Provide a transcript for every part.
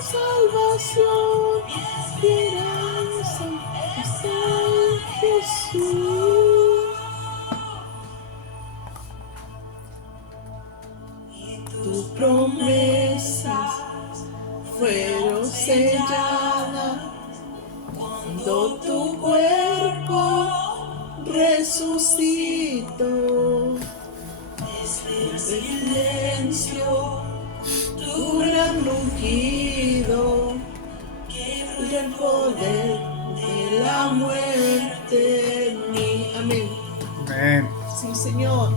salvación, esperanza está en Jesús. Tus promesas fueron selladas cuando tu cuerpo resucitó. El silencio, tu gran rugido, y el poder de la muerte en mí. Amén. Amén. Sí, Señor.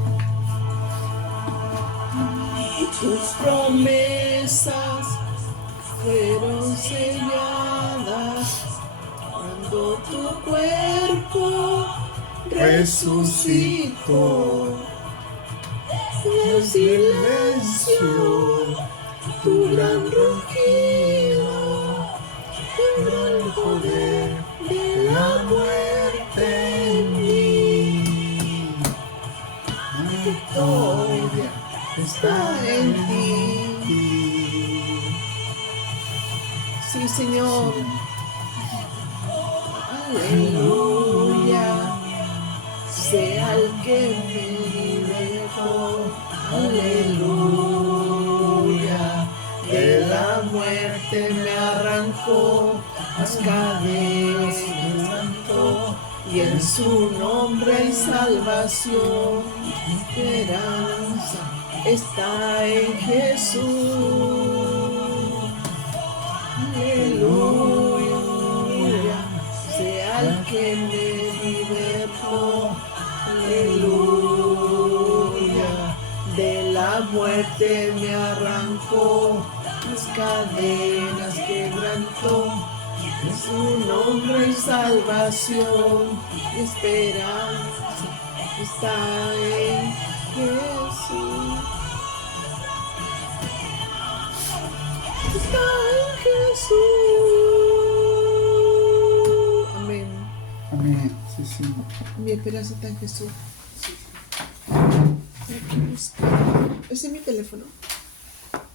Y tus promesas fueron selladas cuando tu cuerpo resucitó. El silencio, tu gran rugido, el poder de la muerte en mí. Mi victoria está en ti. Sí, Señor. Aleluya. Sea el que me liberó. Aleluya. De la muerte me arrancó, las cadenas me levantó, y en su nombre hay salvación. Esperanza está en Jesús. Aleluya. Sea el que me liberó. Aleluya. De la muerte me arrancó, las cadenas quebrantó. En su nombre hay salvación y esperanza está en Jesús. Está en Jesús. Amén. Amén. Sí, sí. Mi esperanza está en Jesús. Ese es mi teléfono.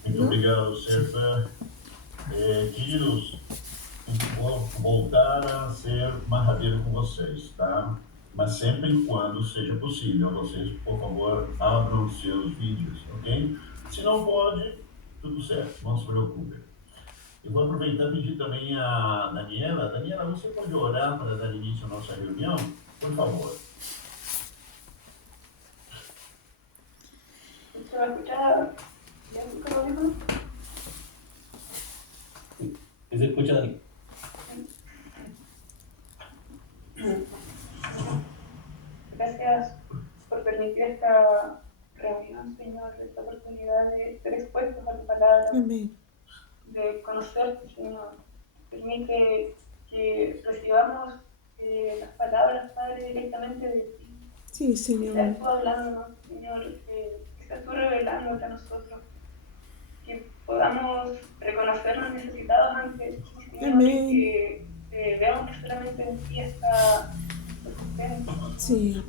Muito obrigado, Serpa. Queridos, vou voltar a ser marradeiro com vocês, tá? Mas sempre e quando seja possível, vocês, por favor, abram os seus vídeos, ok? Se não pode, tudo certo, não se preocupe. Eu vou aproveitar e pedir também a Daniela. Daniela, você pode orar para dar início à nossa reunião? Por favor. ¿Se va a escuchar bien con los audífonos? ¿Qué se escucha, Dani? Gracias por permitir esta reunión, Señor, esta oportunidad de ser expuestos a tu palabra, Amén. de conocerte, Señor. Permite que recibamos las palabras, Padre, directamente de ti. Sí, Señor. Que seas tú hablándonos, Señor, que seas tú revelándote a nosotros, que podamos reconocernos necesitados ante ti, Señor, Amén. y que veamos que solamente en ti está el sustento Sí.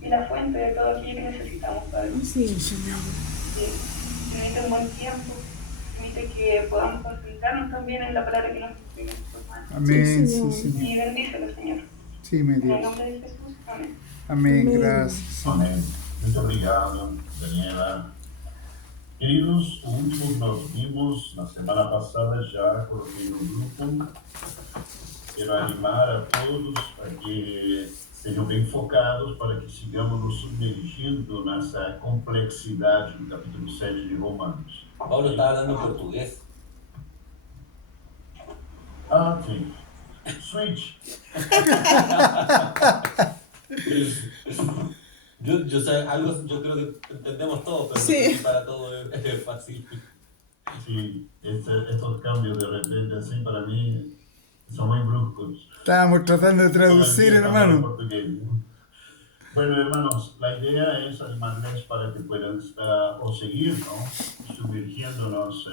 y la fuente de todo aquello que necesitamos, Padre. Sí, Señor. Permite un buen tiempo, permite que podamos concentrarnos también en la palabra que nos enseña tu hermano. Amén. Sí, Sí, Señor. Señor. Y bendícelo, Señor. Sí, mi En el Dios. nombre de Jesús, amén. Amén. Amén. Gracias. Amém. Muito obrigado, Daniela. Queridos, o último que nós vimos na semana passada já coloquei no grupo. Quero animar a todos para que sejam bem focados, para que sigamos nos submergindo nessa complexidade do capítulo 7 de Romanos. Pablo estaba hablando en portugués. Ah, sim. Switch. Yo sé, algo, yo creo que entendemos todo, pero Sí. para todo es fácil. Sí, estos cambios de repente así para mí son muy bruscos. Estábamos tratando de traducir, hermano. Portugués, ¿no? Bueno, hermanos, la idea es animarles para que puedan o seguir, ¿no? Sumergiéndonos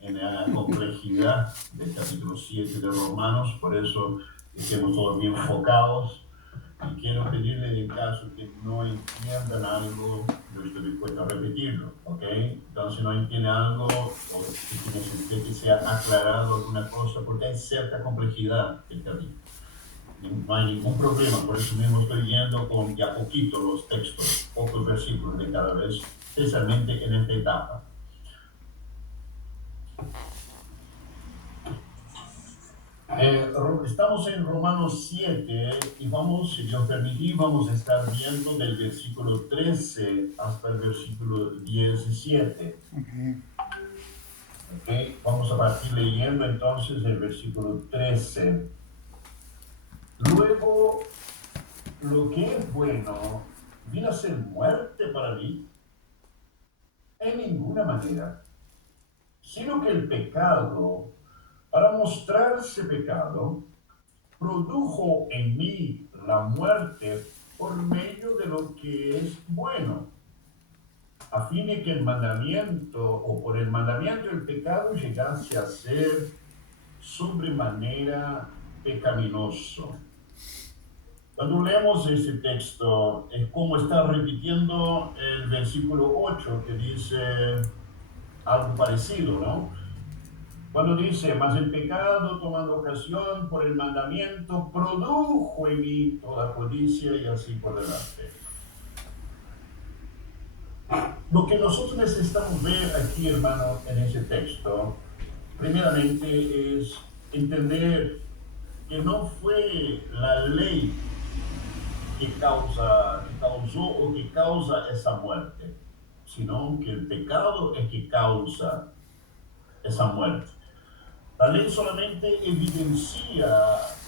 en la complejidad del capítulo 7 de Romanos, por eso estemos todos bien enfocados. Y quiero pedirle, en caso que no entiendan algo, yo estoy dispuesto a repetirlo, ¿ok? Entonces, si no entiende algo o si necesita que sea aclarado alguna cosa, porque hay cierta complejidad del camino. No hay ningún problema, por eso mismo estoy yendo con ya poquito los textos, pocos versículos de cada vez, especialmente en esta etapa. Estamos en Romanos 7 y vamos, si Dios permite, vamos a estar viendo del versículo 13 hasta el versículo 17. Okay. Vamos a partir leyendo entonces el versículo 13. Luego, lo que es bueno vino a ser muerte para mí en ninguna manera, sino que el pecado, para mostrarse pecado, produjo en mí la muerte por medio de lo que es bueno, a fin de que el mandamiento, o por el mandamiento el pecado llegase a ser sobremanera pecaminoso. Cuando leemos este texto, es como está repitiendo el versículo 8, que dice algo parecido, ¿no? Cuando dice, mas el pecado, tomando ocasión por el mandamiento, produjo en mí toda codicia, y así por delante. Lo que nosotros necesitamos ver aquí, hermano, en ese texto, primeramente es entender que no fue la ley que causó o que causa esa muerte, sino que el pecado es que causa esa muerte. La ley solamente evidencia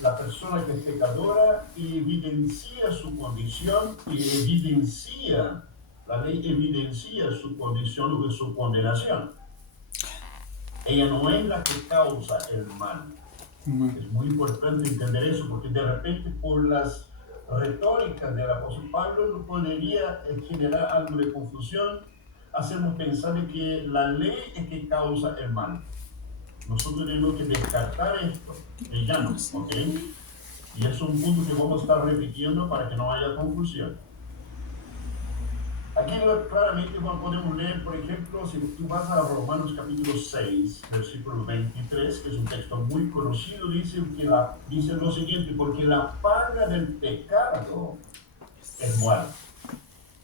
la persona que es pecadora y evidencia su condición la ley evidencia su condición o su condenación. Ella no es la que causa el mal. Es muy importante entender eso, porque de repente por las retóricas del apóstol Pablo podría generar algo de confusión, hacernos pensar de que la ley es que causa el mal. Nosotros tenemos que descartar esto, de llano, ¿ok? Y es un punto que vamos a estar repitiendo para que no haya confusión. Aquí claramente podemos leer, por ejemplo, si tú vas a Romanos capítulo 6, versículo 23, que es un texto muy conocido, dice lo siguiente, porque la paga del pecado es muerte.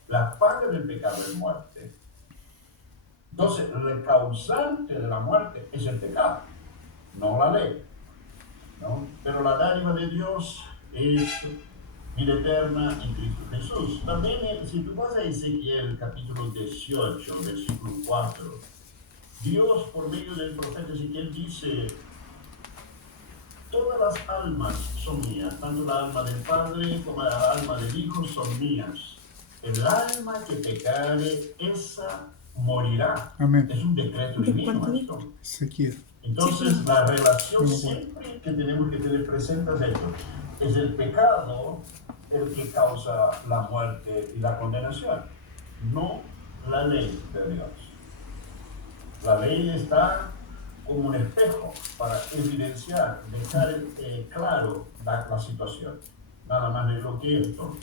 La paga del pecado es muerte. Entonces, el causante de la muerte es el pecado, no la ley, ¿no? Pero la dádiva de Dios es vida eterna en Cristo Jesús. También, si tú vas a Ezequiel capítulo 18, versículo 4, Dios por medio del profeta Ezequiel dice, todas las almas son mías, tanto la alma del Padre como la alma del Hijo son mías. El alma que pecare, esa morirá. Amén. Es un decreto divino esto. Ezequiel. Entonces, la relación siempre que tenemos que tener presente es esto. Es el pecado el que causa la muerte y la condenación, no la ley de Dios. La ley está como un espejo para evidenciar, dejar claro la situación. Nada más de lo que esto.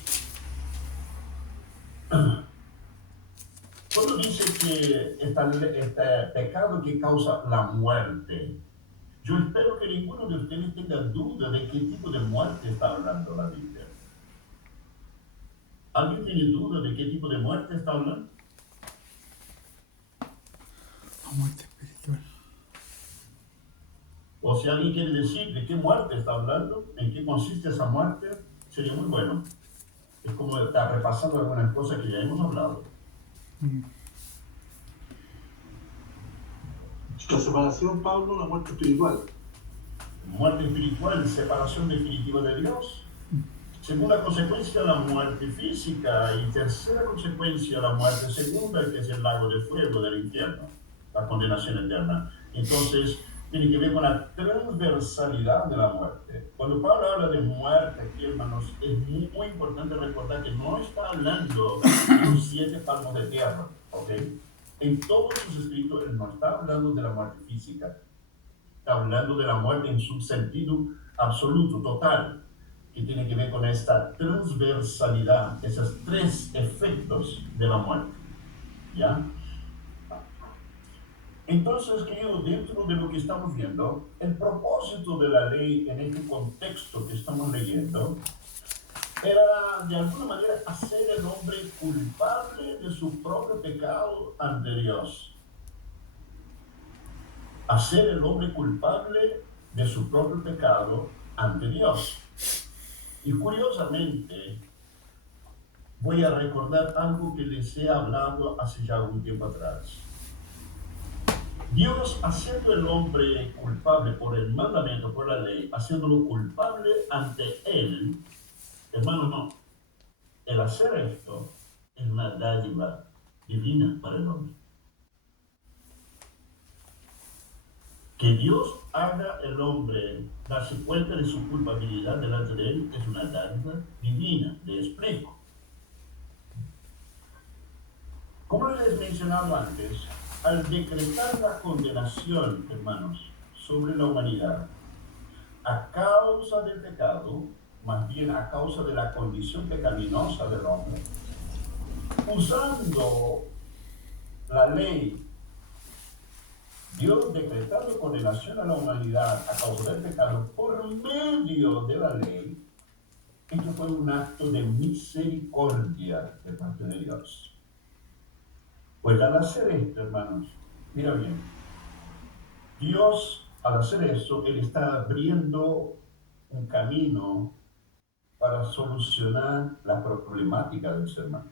Cuando dice que este pecado que causa la muerte, yo espero que ninguno de ustedes tenga duda de qué tipo de muerte está hablando la Biblia. ¿Alguien tiene duda de qué tipo de muerte está hablando? La muerte espiritual. O si alguien quiere decir de qué muerte está hablando, en qué consiste esa muerte, sería muy bueno. Es como estar repasando algunas cosas que ya hemos hablado. La separación, Pablo, la muerte espiritual. Muerte espiritual, separación definitiva de Dios. Segunda consecuencia, la muerte física. Y tercera consecuencia, la muerte segunda, que es el lago de fuego del infierno, la condenación eterna. Entonces, tiene que ver con la transversalidad de la muerte. Cuando Pablo habla de muerte aquí, hermanos, es muy importante recordar que no está hablando de los 7 palmos de tierra, ¿ok? En todos sus escritos, él no está hablando de la muerte física. Está hablando de la muerte en su sentido absoluto, total, que tiene que ver con esta transversalidad, esos 3 efectos de la muerte, ¿ya? Entonces, querido, dentro de lo que estamos viendo, el propósito de la ley en este contexto que estamos leyendo era de alguna manera hacer al hombre culpable de su propio pecado ante Dios. Hacer al hombre culpable de su propio pecado ante Dios. Y curiosamente, voy a recordar algo que les he hablado hace ya algún tiempo atrás. Dios haciendo el hombre culpable por el mandamiento, por la ley, haciéndolo culpable ante Él, hermano, no. El hacer esto es una dádiva divina para el hombre. Que Dios haga el hombre darse cuenta de su culpabilidad delante de Él es una dádiva divina. Le explico. Como les he mencionado antes, al decretar la condenación, hermanos, sobre la humanidad, a causa del pecado, más bien a causa de la condición pecaminosa del hombre, usando la ley, Dios decretando condenación a la humanidad a causa del pecado por medio de la ley, esto fue un acto de misericordia de parte de Dios. Pues al hacer esto, hermanos, mira bien, Dios al hacer eso, Él está abriendo un camino para solucionar la problemática del ser humano.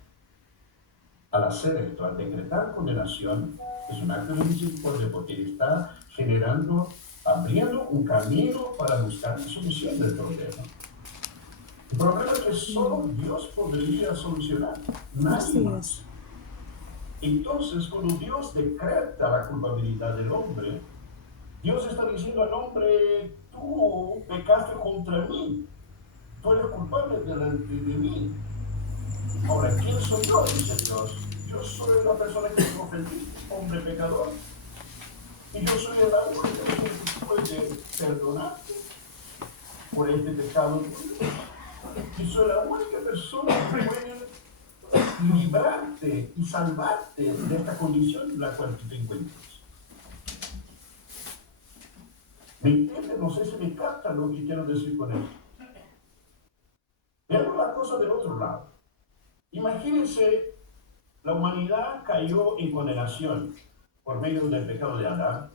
Al hacer esto, al decretar condenación, es un acto de misericordia porque Él está generando, abriendo un camino para buscar la solución del problema. El problema es que solo Dios podría solucionar, nadie más. Entonces, cuando Dios decreta la culpabilidad del hombre, Dios está diciendo al hombre, tú pecaste contra mí, tú eres culpable delante de mí. Ahora, ¿quién soy yo? Dice Dios. Yo soy la persona que te ofendí, hombre pecador. Y yo soy la única persona que puede perdonarte por este pecado. Y soy la única persona que puede librarte y salvarte de esta condición en la cual tú te encuentras. ¿Me entiendes? No sé si me capta lo que quiero decir con esto. Veamos la cosa del otro lado. Imagínense, la humanidad cayó en condenación por medio del pecado de Adán.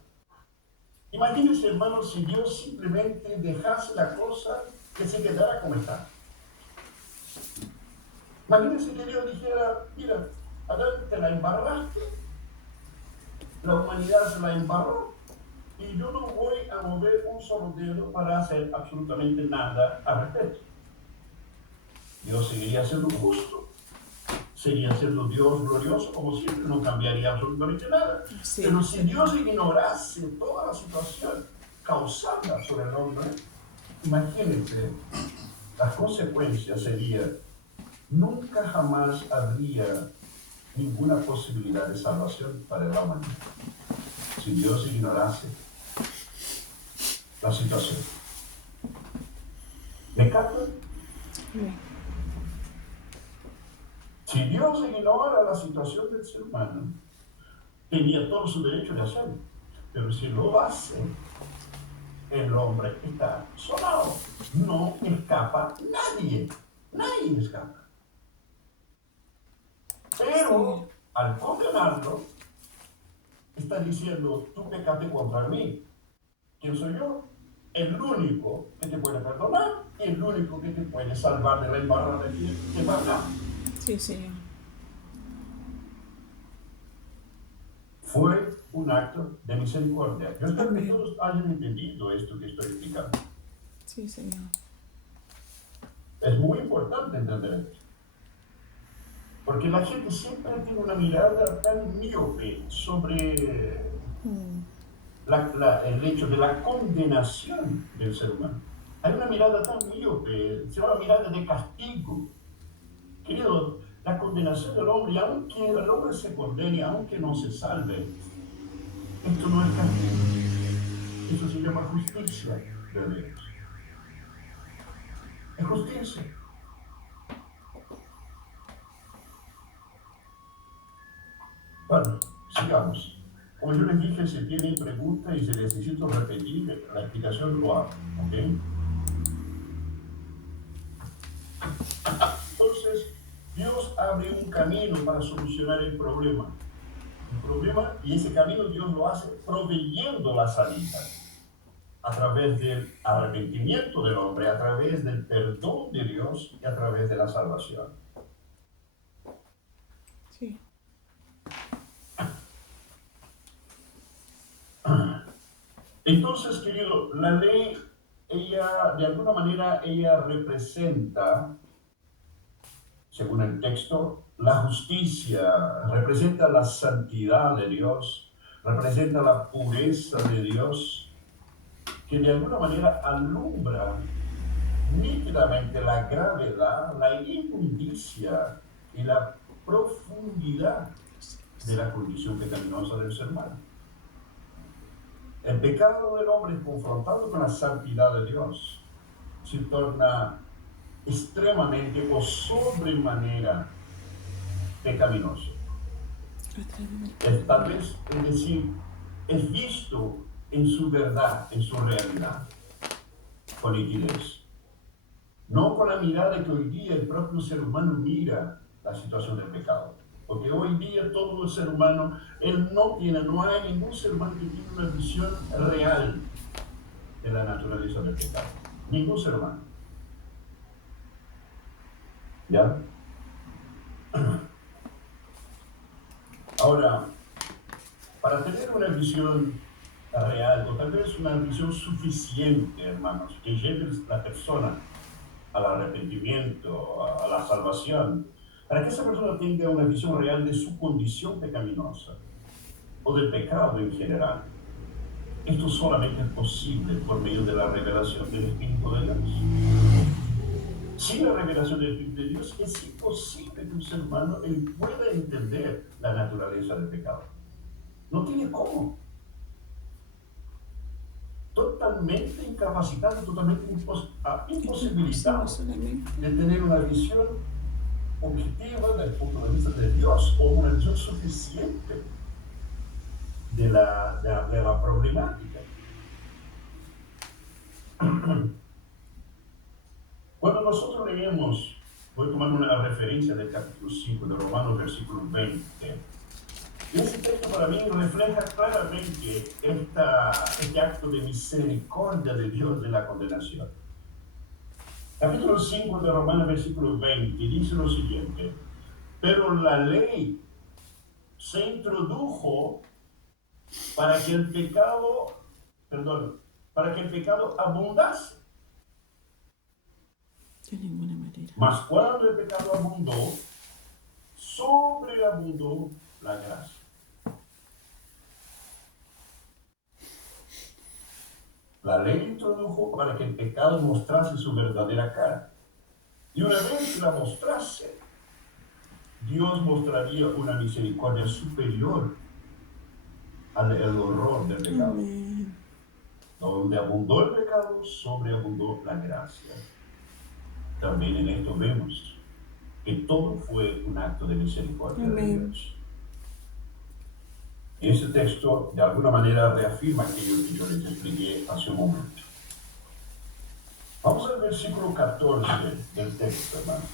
Imagínense, hermanos, si Dios simplemente dejase la cosa que se quedara como está. Imagínense que Dios dijera, mira, Adán, te la embarraste, la humanidad se la embarró, y yo no voy a mover un solo dedo para hacer absolutamente nada al respecto. Dios seguiría siendo justo, seguiría siendo Dios glorioso, como siempre, no cambiaría absolutamente nada. Sí. Pero si Dios ignorase toda la situación causada por el hombre, imagínense, las consecuencias serían, nunca jamás habría ninguna posibilidad de salvación para la humanidad. Si Dios ignorase la situación. ¿Me captan? Sí. Si Dios ignora la situación del ser humano, tenía todo su derecho de hacerlo. Pero si lo hace, el hombre está sonado. No escapa nadie. Nadie escapa. Pero al condenarlo, está diciendo, tú pecaste contra mí. ¿Quién soy yo? El único que te puede perdonar y el único que te puede salvar de la embarrada que va a dar. Sí, Señor. Fue un acto de misericordia. Yo espero que todos hayan entendido esto que estoy explicando. Sí, Señor. Es muy importante entender esto. Porque la gente siempre tiene una mirada tan miope sobre el hecho de la condenación del ser humano. Hay una mirada tan miope, se llama mirada de castigo. Querido, la condenación del hombre, aunque el hombre se condene, aunque no se salve, esto no es castigo. Eso se llama justicia de Dios. Es justicia. Bueno, sigamos. Como yo les dije, si tienen preguntas y si necesito repetir la explicación, lo hago. ¿Ok? Entonces, Dios abre un camino para solucionar el problema. Y ese camino Dios lo hace proveyendo la salida a través del arrepentimiento del hombre, a través del perdón de Dios y a través de la salvación. Sí. Entonces, querido, la ley, ella, de alguna manera, ella representa, según el texto, la justicia, representa la santidad de Dios, representa la pureza de Dios, que de alguna manera alumbra nítidamente la gravedad, la inmundicia y la profundidad de la condición pecaminosa del ser humano. El pecado del hombre, confrontado con la santidad de Dios, se torna extremadamente o sobremanera pecaminoso. Tal vez, es decir, es visto en su verdad, en su realidad, con nitidez. No con la mirada que hoy día el propio ser humano mira la situación del pecado. Porque hoy día todo el ser humano, no hay ningún ser humano que tiene una visión real de la naturaleza del pecado. Ningún ser humano. ¿Ya? Ahora, para tener una visión real, o tal vez una visión suficiente, hermanos, que lleve a la persona al arrepentimiento, a la salvación, para que esa persona tenga una visión real de su condición pecaminosa o del pecado en general. Esto solamente es posible por medio de la revelación del Espíritu de Dios. Sin la revelación del Espíritu de Dios es imposible que un ser humano pueda entender la naturaleza del pecado. No tiene cómo. Totalmente incapacitado, totalmente imposibilitado de tener una visión objetiva desde el punto de vista de Dios o una visión suficiente de la problemática. Cuando nosotros leemos, voy a tomar una referencia del capítulo 5 de Romanos, versículo 20, ese texto para mí refleja claramente este acto de misericordia de Dios de la condenación. Capítulo 5 de Romanos, versículo 20, dice lo siguiente: pero la ley se introdujo para que el pecado abundase. De ninguna manera. Mas cuando el pecado abundó, sobreabundó la gracia. La ley introdujo para que el pecado mostrase su verdadera cara. Y una vez que la mostrase, Dios mostraría una misericordia superior al horror del pecado. Amén. Donde abundó el pecado, sobreabundó la gracia. También en esto vemos que todo fue un acto de misericordia de Dios. Y ese texto de alguna manera reafirma aquello que yo les expliqué hace un momento. Vamos al versículo 14 del texto, hermano.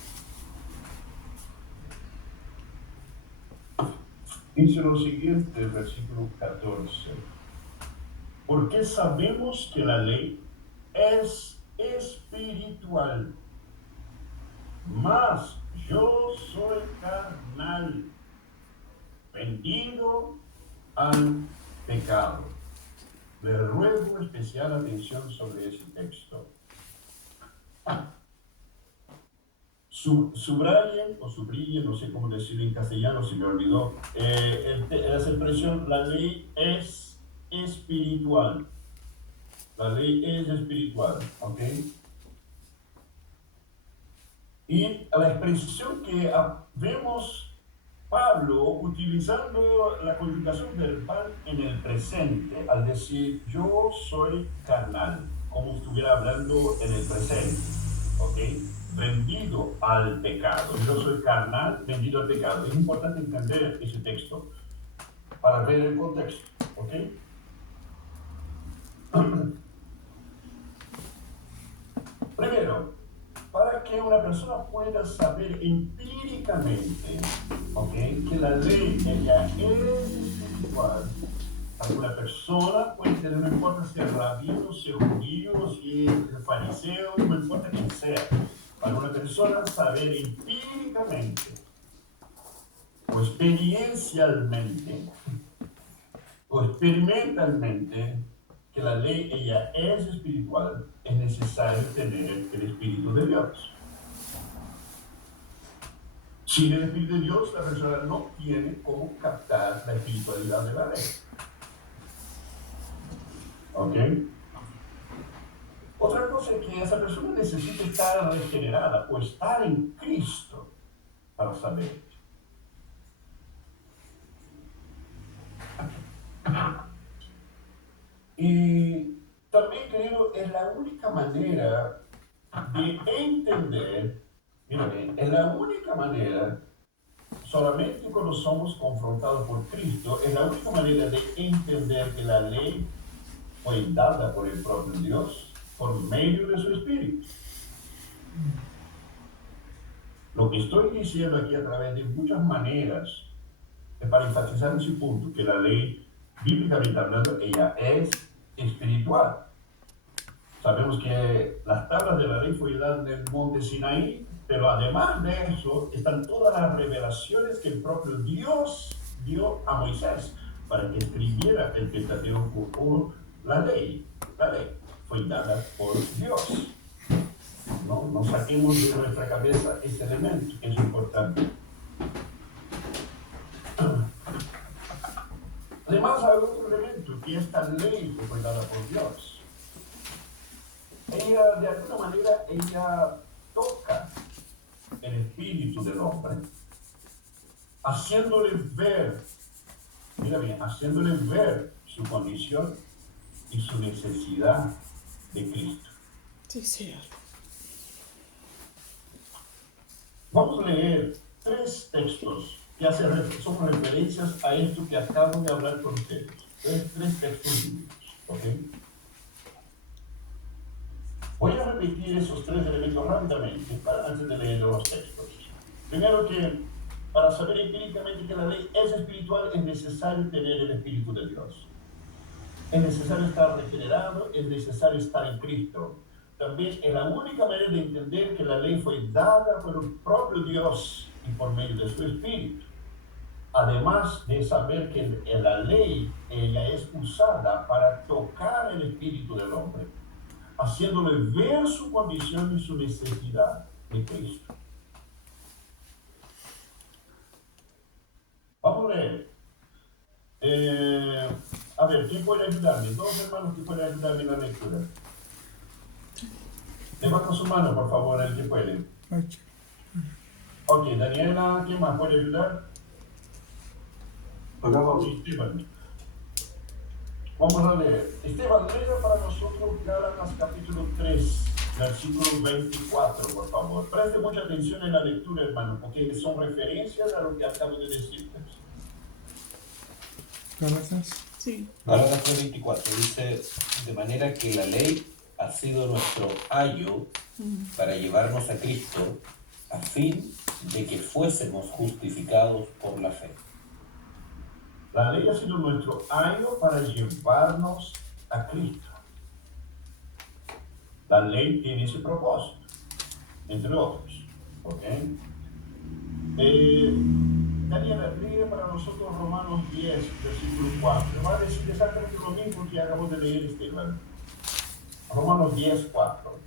Dice lo siguiente, el versículo 14. Porque sabemos que la ley es espiritual, mas yo soy carnal, vendido al pecado. Le ruego especial atención sobre ese texto. Subrayen o subriyen, no sé cómo decirlo en castellano, se me olvidó, esa expresión, la ley es espiritual. La ley es espiritual, ¿ok? Y la expresión que vemos Pablo utilizando la conjugación verbal en el presente, al decir yo soy carnal, como estuviera hablando en el presente, ¿ok? Vendido al pecado. Yo soy carnal, vendido al pecado. Es importante entender ese texto para ver el contexto. ¿ok? Primero, para que una persona pueda saber empíricamente, ¿ok?, que la ley ella es espiritual, alguna persona puede tener, no importa si es rabino, si es judío, si es fariseo, no importa quién sea, para una persona saber empíricamente o experiencialmente o experimentalmente que la ley ella es espiritual, es necesario tener el Espíritu de Dios. Sin el Espíritu de Dios, la persona no tiene cómo captar la espiritualidad de la ley. ¿Ok? Otra cosa es que esa persona necesita estar regenerada o estar en Cristo para saber. Y también creo es la única manera de entender, mira bien, es la única manera, solamente cuando somos confrontados por Cristo, es la única manera de entender que la ley fue dada por el propio Dios por medio de su Espíritu. Lo que estoy diciendo aquí a través de muchas maneras es para enfatizar ese punto, que la ley, bíblicamente hablando, ella es espiritual. Sabemos que las tablas de la ley fueron dadas en el monte Sinaí, pero además de eso están todas las revelaciones que el propio Dios dio a Moisés para que escribiera el Pentateuco o la ley. La ley fue dada por Dios. No saquemos de nuestra cabeza este elemento que es importante. Además hay otro elemento, que esta ley que fue dada por Dios. Ella, de alguna manera, ella toca el espíritu del hombre, haciéndole ver, mira bien, haciéndole ver su condición y su necesidad de Cristo. Sí, Señor. Vamos a leer 3 textos que son referencias a esto que acabo de hablar con ustedes. 3 textos bíblicos, ¿ok? Voy a repetir esos 3 elementos rápidamente antes de leer los textos. Primero, que para saber empíricamente que la ley es espiritual es necesario tener el Espíritu de Dios. Es necesario estar regenerado, es necesario estar en Cristo. También es la única manera de entender que la ley fue dada por el propio Dios y por medio de su Espíritu. Además de saber que la ley ella es usada para tocar el espíritu del hombre, haciéndole ver su condición y su necesidad de Cristo. Vamos a leer. A ver, ¿quién puede ayudarme? 2 hermanos que pueden ayudarme en la lectura. Levanta su mano, por favor, el que puede. Ok, Daniela, ¿quién más puede ayudar? Acá vamos. Sí, Esteban. Vamos a leer. Esteban, lea para nosotros Gálatas capítulo 3, versículo 24, por favor. Preste mucha atención en la lectura, hermano, porque son referencias a lo que acabo de decirles. Gálatas. Sí. Gálatas 3:24 dice, de manera que la ley ha sido nuestro ayo para llevarnos a Cristo, a fin de que fuésemos justificados por la fe. La ley ha sido nuestro ayo para llevarnos a Cristo. La ley tiene ese propósito, entre otros. ¿Ok? Daniela, lee para nosotros Romanos 10, versículo 4. Va a decir exactamente lo mismo que acabamos de leer, Esteban. Romanos 10, 4.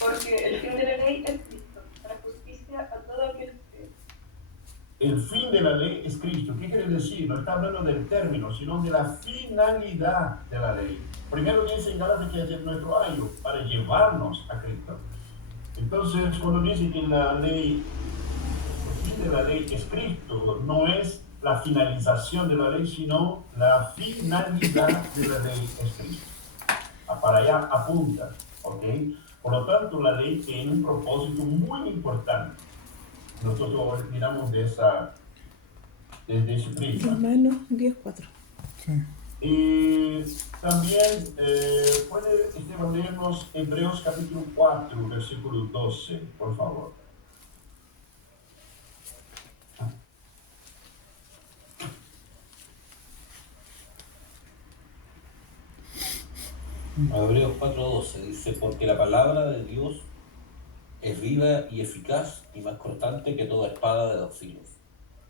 Porque el fin de la ley es Cristo, para justicia a todo aquel que cree. El fin de la ley es Cristo. ¿Qué quiere decir? No está hablando del término, sino de la finalidad de la ley. Primero dice en Gálatas que es nuestro ayo para llevarnos a Cristo. Entonces, cuando dice que la ley, el fin de la ley es Cristo, no es la finalización de la ley, sino la finalidad de la ley es Cristo. Para allá apunta, ¿ok? Por lo tanto, la ley tiene un propósito muy importante. Nosotros miramos de esa desde ese prisma. Romanos 10:4. Sí. Y también puede Esteban leernos Hebreos capítulo 4, versículo 12, por favor. Hebreos 4:12 dice, porque la palabra de Dios es viva y eficaz y más cortante que toda espada de dos filos,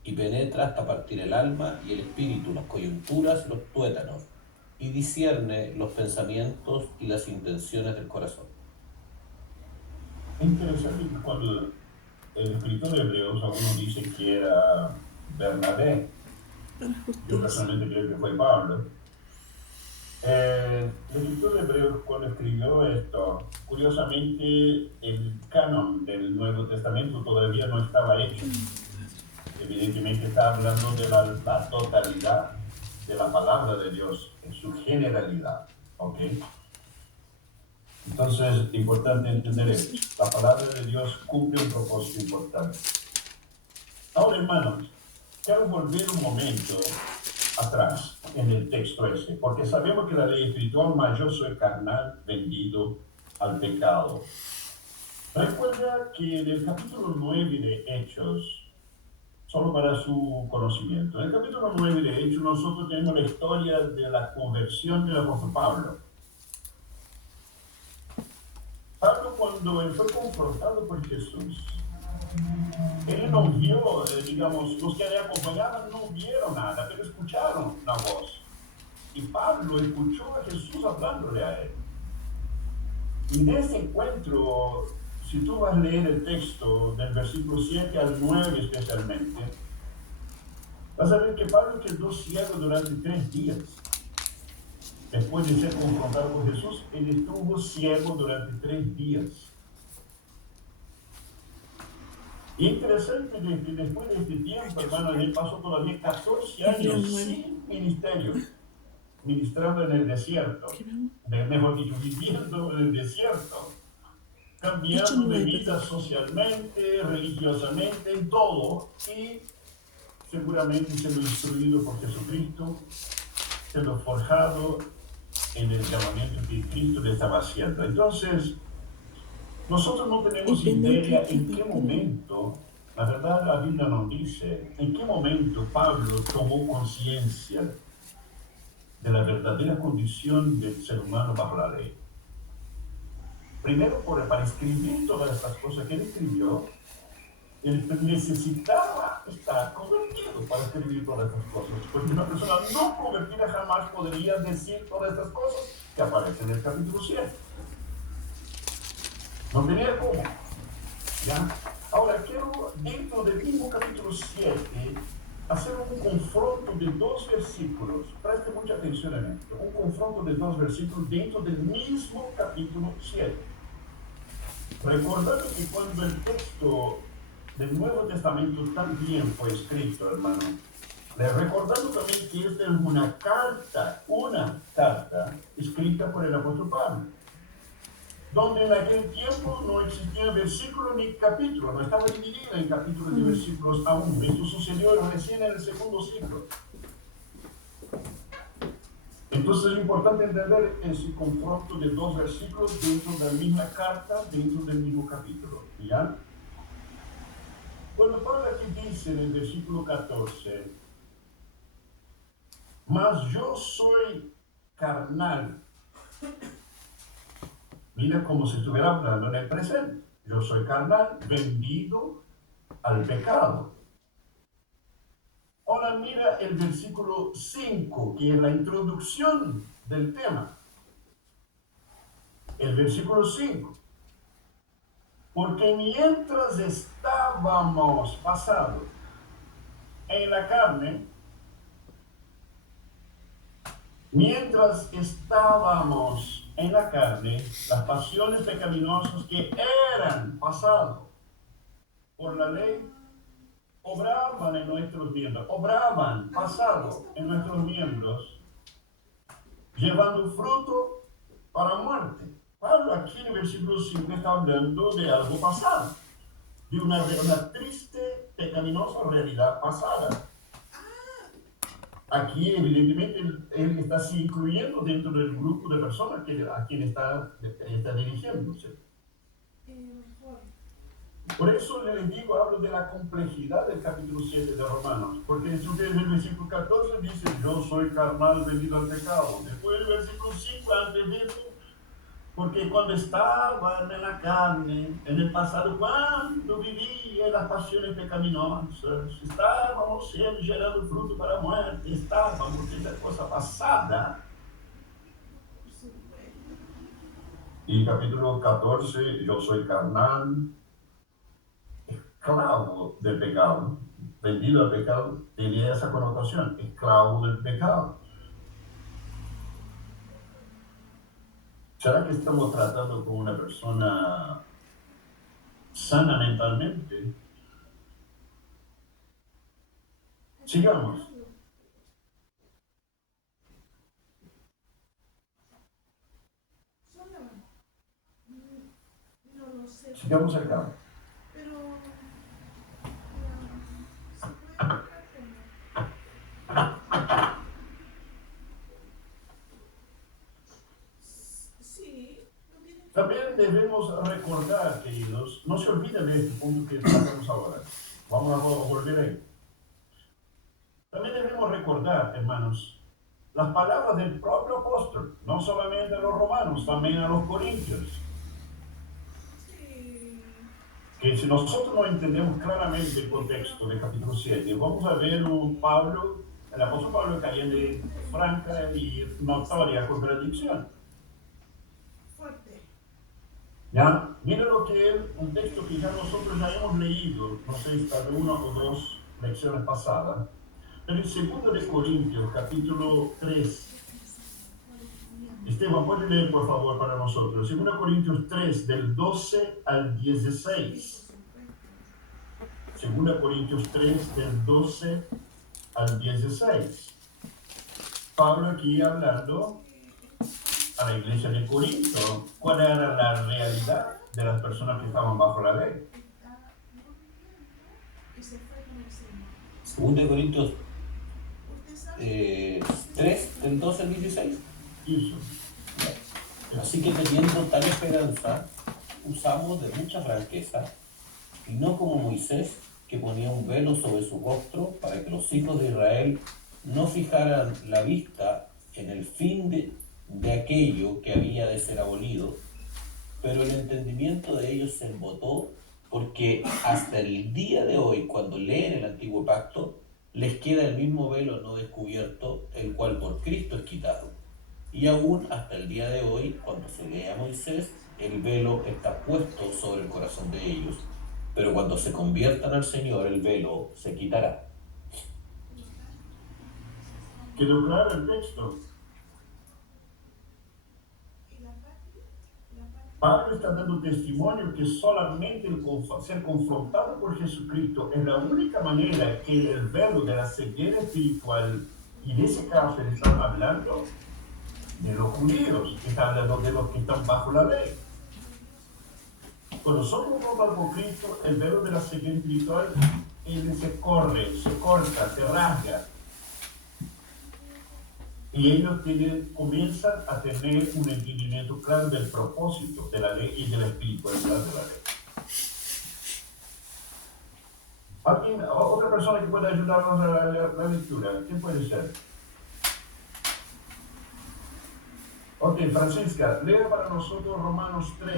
y penetra hasta partir el alma y el espíritu, las coyunturas y los tuétanos, y discierne los pensamientos y las intenciones del corazón. Interesante que cuando el escritor de Hebreos, algunos dicen que era Bernabé, yo personalmente creo que fue Pablo. El escritor de Hebreos, cuando escribió esto, curiosamente el canon del Nuevo Testamento todavía no estaba hecho. Evidentemente está hablando de la totalidad de la palabra de Dios en su generalidad, ¿ok? Entonces, es importante entender esto. La palabra de Dios cumple un propósito importante. Ahora, hermanos, quiero volver un momento atrás en el texto ese, porque sabemos que la ley espiritual, mas yo soy carnal, vendido al pecado. Recuerda que en el capítulo 9 de Hechos, solo para su conocimiento, en el capítulo 9 de Hechos nosotros tenemos la historia de la conversión del apóstol Pablo. Pablo, cuando él fue confrontado por Jesús, él no vio, digamos, los que le acompañaban no vieron nada, pero escucharon la voz. Y Pablo escuchó a Jesús hablándole a él. Y de ese encuentro, si tú vas a leer el texto del versículo 7 al 9 especialmente, vas a ver que Pablo quedó ciego durante 3 días. Después de ser confrontado por Jesús, él estuvo ciego durante 3 días. Y interesante que después de este tiempo, hermano, él pasó todavía 14 años sin ministerio, ministrando en el desierto, mejor dicho, viviendo en el desierto, cambiando de vida socialmente, religiosamente, en todo, y seguramente siendo instruido por Jesucristo, siendo forjado en el llamamiento que Cristo le estaba haciendo. Entonces, nosotros no tenemos idea en qué momento, la verdad la Biblia nos dice, en qué momento Pablo tomó conciencia de la verdadera condición del ser humano bajo la ley. Primero, para escribir todas estas cosas que él escribió, él necesitaba estar convertido para escribir todas estas cosas, porque una persona no convertida jamás podría decir todas estas cosas que aparecen en el capítulo 7. No tenía cómo, ¿ya? Ahora, quiero, dentro del mismo capítulo 7, hacer un confronto de 2 versículos. Preste mucha atención en esto. Un confronto de 2 versículos dentro del mismo capítulo 7. Recordando que cuando el texto del Nuevo Testamento también fue escrito, hermano, recordando también que esta es una carta escrita por el apóstol Pablo, donde en aquel tiempo no existía versículo ni capítulo, no estaba dividido en capítulos y versículos aún. Esto sucedió recién en el segundo siglo. Entonces es importante entender ese confronto de 2 versículos dentro de la misma carta, dentro del mismo capítulo, ¿ya? Cuando Pablo aquí dice en el versículo 14, mas yo soy carnal. Mira como si estuviera hablando en el presente. Yo soy carnal, vendido al pecado. Ahora mira el versículo 5, que es la introducción del tema. El versículo 5. Porque mientras estábamos pasados en la carne, las pasiones pecaminosas que eran pasado por la ley, obraban en nuestros miembros, llevando fruto para muerte. Pablo aquí en el versículo 5 está hablando de algo pasado, de una triste, pecaminosa realidad pasada. aquí evidentemente él está así incluyendo dentro del grupo de personas a quien está dirigiéndose. Por eso les digo, hablo de la complejidad del capítulo 7 de Romanos, porque si ustedes el versículo 14 dice, yo soy carnal vendido al pecado. Después el versículo 5, antes de eso, porque cuando estaba en la carne, en el pasado, cuando vivía en las pasiones pecaminosas, estábamos siempre gerando fruto para la muerte, estábamos en la cosa pasada. Y capítulo 14, yo soy carnal, esclavo del pecado, vendido al pecado, tenía esa connotación, esclavo del pecado. ¿Será que estamos tratando con una persona sana mentalmente? Sigamos. Sigamos acá. También debemos recordar, queridos, no se olviden de este punto que tratamos ahora. Vamos a volver ahí. También debemos recordar, hermanos, las palabras del propio apóstol, no solamente a los romanos, también a los corintios. Que si nosotros no entendemos claramente el contexto del capítulo 7, vamos a ver el apóstol Pablo cayendo en franca y notoria contradicción. ¿Ya? Mira lo que es un texto que ya nosotros ya hemos leído, no sé si está de una o dos lecciones pasadas, pero en 2 de Corintios, capítulo 3. Esteban, puede leer por favor para nosotros. 2 Corintios 3, del 12 al 16. 2 Corintios 3, del 12 al 16. Pablo aquí hablando a la iglesia de Corinto, cuál era la realidad de las personas que estaban bajo la ley. 2 Corintios 3, del 12 al 16. Eso. Así que teniendo tal esperanza, usamos de mucha franqueza, y no como Moisés, que ponía un velo sobre su rostro para que los hijos de Israel no fijaran la vista en el fin de aquello que había de ser abolido, pero el entendimiento de ellos se embotó, porque hasta el día de hoy, cuando leen el antiguo pacto, les queda el mismo velo no descubierto, el cual por Cristo es quitado. Y aún hasta el día de hoy, cuando se lee a Moisés, el velo está puesto sobre el corazón de ellos, pero cuando se conviertan al Señor, el velo se quitará. ¿Quedó claro el texto? Pablo está dando testimonio que solamente el ser confrontado por Jesucristo es la única manera que el velo de la ceguera espiritual, y en ese caso él está hablando de los judíos, está hablando de los que están bajo la ley. Cuando somos robados por Cristo, el velo de la ceguera espiritual se corre, se corta, se rasga. Y ellos comienzan a tener un entendimiento claro del propósito de la ley y de la espiritualidad de la ley. Otra persona que pueda ayudarnos a la lectura, ¿quién puede ser? Ok, Francisca, lea para nosotros Romanos 3,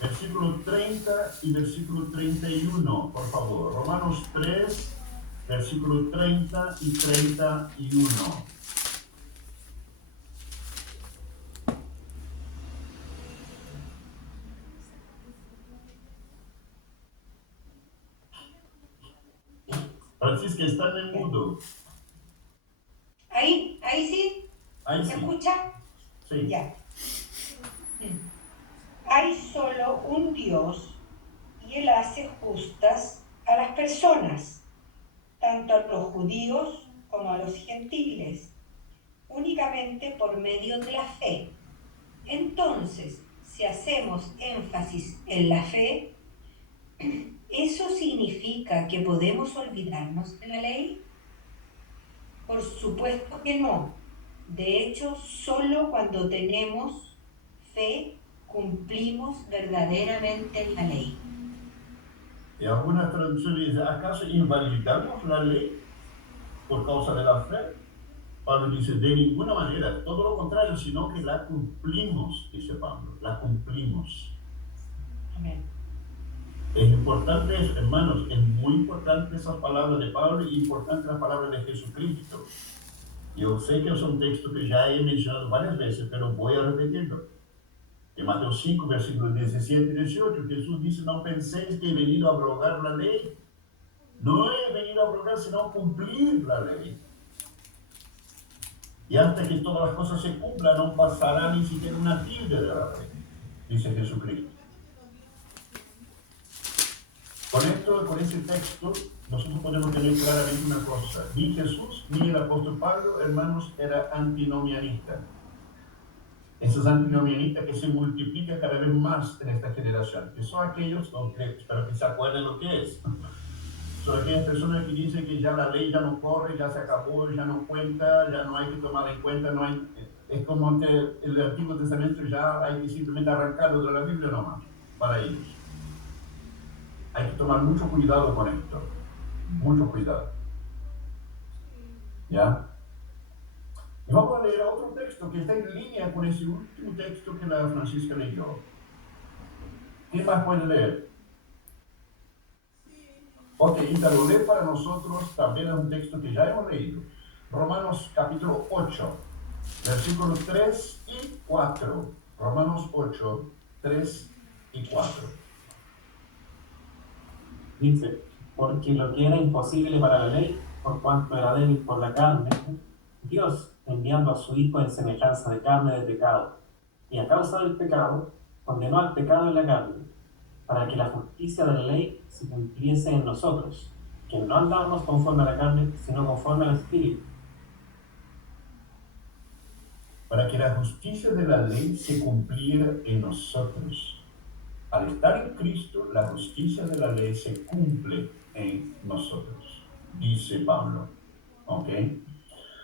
versículo 30 y versículo 31, por favor. Romanos 3, versículo 30 y 31. Francisca, está en el mundo. Ahí sí. Ahí ¿Se sí. escucha? Sí. Ya. Hay solo un Dios y Él hace justas a las personas, tanto a los judíos como a los gentiles, únicamente por medio de la fe. Entonces, si hacemos énfasis en la fe, ¿eso significa que podemos olvidarnos de la ley? Por supuesto que no. De hecho, solo cuando tenemos fe cumplimos verdaderamente la ley. Y algunas traducciones dicen, ¿acaso invalidamos la ley por causa de la fe? Pablo dice, de ninguna manera, todo lo contrario, sino que la cumplimos, dice Pablo, la cumplimos. Amén. Es importante, hermanos, es muy importante esas palabras de Pablo y importante las palabras de Jesucristo. Yo sé que son textos que ya he mencionado varias veces, pero voy a repetirlo. En Mateo 5, versículos 17 y 18, Jesús dice, no penséis que he venido a abrogar la ley. No he venido a abrogar, sino a cumplir la ley. Y hasta que todas las cosas se cumplan, no pasará ni siquiera una tilde de la ley, dice Jesucristo. Con esto, con ese texto, nosotros podemos tener claramente una cosa. Ni Jesús ni el apóstol Pablo, hermanos, era antinomianista. Esos antinomianistas que se multiplican cada vez más en esta generación, que son aquellos, espero que se acuerden lo que es, son aquellas personas que dicen que ya la ley ya no corre, ya se acabó, ya no cuenta, ya no hay que tomar en cuenta, no hay, es como que el Antiguo Testamento ya hay que simplemente arrancarlo de la Biblia nomás, para ellos. Hay que tomar mucho cuidado con esto, mucho cuidado. ¿Ya? Y vamos a leer otro texto que está en línea con ese último texto que la Francisca leyó. ¿Quién más puede leer? Ok, y te lo leo para nosotros, también es un texto que ya hemos leído. Romanos capítulo 8, versículos 3 y 4. Romanos 8, 3 y 4. Dice, porque lo que era imposible para la ley, por cuanto era débil por la carne, Dios, enviando a su Hijo en semejanza de carne de pecado, y a causa del pecado, condenó al pecado en la carne, para que la justicia de la ley se cumpliese en nosotros, que no andamos conforme a la carne, sino conforme al Espíritu. Para que la justicia de la ley se cumpliera en nosotros. Al estar en Cristo, la justicia de la ley se cumple en nosotros, dice Pablo. ¿Ok?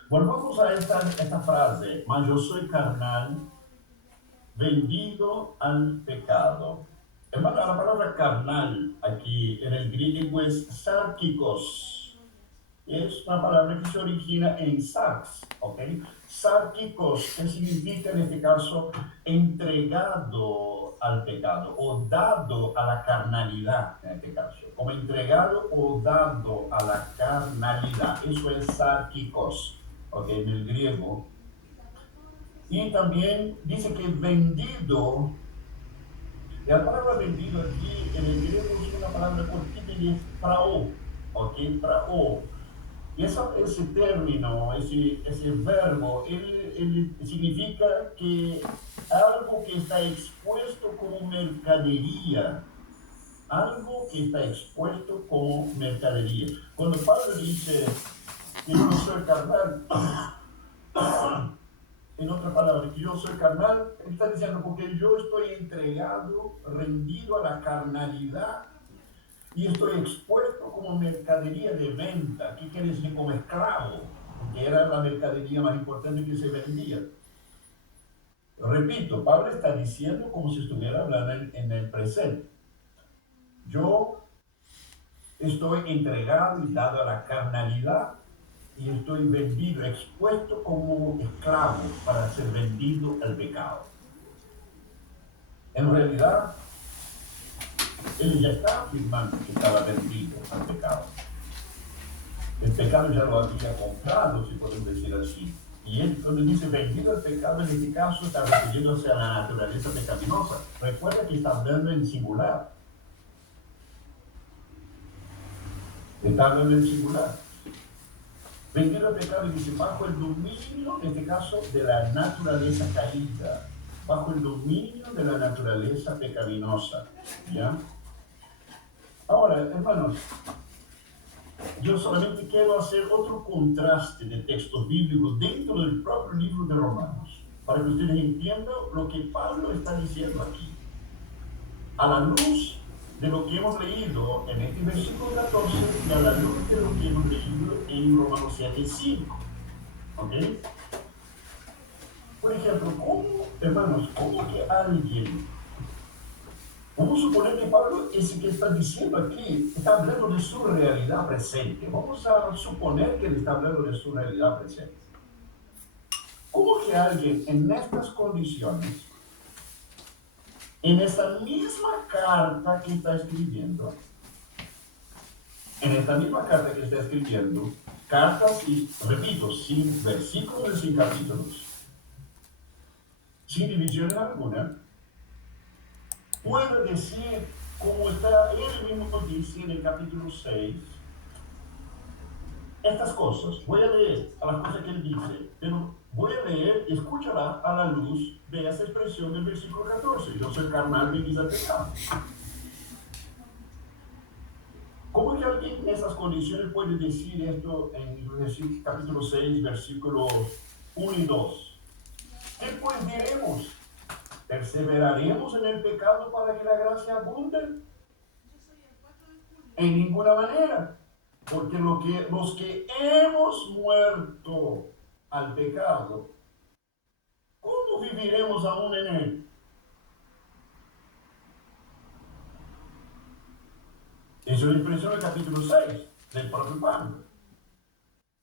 Volvamos a esta frase, mas yo soy carnal, vendido al pecado. Hermano, la palabra carnal aquí en el griego es sarkikos. Es una palabra que se origina en sarx, ¿ok? Sarkikos, que significa en este caso entregado al pecado o dado a la carnalidad, en este caso. Como entregado o dado a la carnalidad. Eso es sarkikos, ¿ok? En el griego. Y también dice que vendido. La palabra vendido aquí en el griego es una palabra cortita y es prao, ¿ok? Prao. Y ese término, ese verbo, él significa que algo que está expuesto como mercadería, algo que está expuesto como mercadería. Cuando Pablo dice que yo soy carnal, en otras palabras, que yo soy carnal, él está diciendo porque yo estoy entregado, rendido a la carnalidad y estoy expuesto como mercadería de venta. ¿Qué quiere decir? Como esclavo, que era la mercadería más importante que se vendía. Repito, Pablo está diciendo como si estuviera hablando en el presente. Yo estoy entregado y dado a la carnalidad y estoy vendido, expuesto como esclavo para ser vendido al pecado. En realidad, él ya está afirmando que estaba vendido al pecado. El pecado ya lo había comprado, si podemos decir así. Y él, cuando dice vendido al pecado, en este caso está refiriéndose a la naturaleza pecaminosa. Recuerda que está hablando en singular. Está hablando en singular. Vendido al pecado, dice, bajo el dominio, en este caso, de la naturaleza caída. Bajo el dominio de la naturaleza pecaminosa. ¿Ya? Ahora, hermanos, yo solamente quiero hacer otro contraste de textos bíblicos dentro del propio libro de Romanos, para que ustedes entiendan lo que Pablo está diciendo aquí. A la luz de lo que hemos leído en este versículo 14 y a la luz de lo que hemos leído en Romanos 7:5. ¿Ok? Por ejemplo, hermanos, ¿cómo que alguien, vamos a suponer que Pablo, ese que está diciendo aquí, está hablando de su realidad presente? Vamos a suponer que él está hablando de su realidad presente. ¿Cómo que alguien en estas condiciones, en esta misma carta que está escribiendo, cartas y, repito, sin versículos y sin capítulos, sin división alguna, puede decir, como está él mismo dice en el capítulo 6, estas cosas? Voy a leer a las cosas que él dice, pero voy a leer, escúchala a la luz de esa expresión del versículo 14. Yo soy carnal, venid al pecado. ¿Cómo que alguien en esas condiciones puede decir esto en el capítulo 6, versículos 1 y 2? ¿Qué pues diremos? ¿Perseveraremos en el pecado para que la gracia abunde? En ninguna manera. Porque los que hemos muerto al pecado, ¿cómo viviremos aún en él? Eso es la expresión del capítulo 6 del propio Pablo.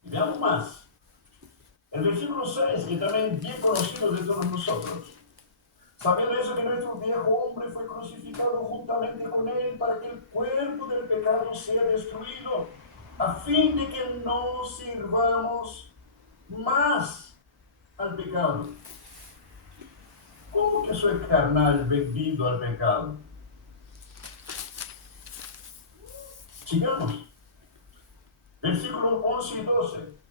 Y veamos más. El versículo 6, que también es bien conocido de todos nosotros. Sabiendo eso, que nuestro viejo hombre fue crucificado juntamente con él para que el cuerpo del pecado sea destruido, a fin de que no sirvamos más al pecado. ¿Cómo que soy carnal vendido al pecado? Sigamos. Versículos 11 y 12.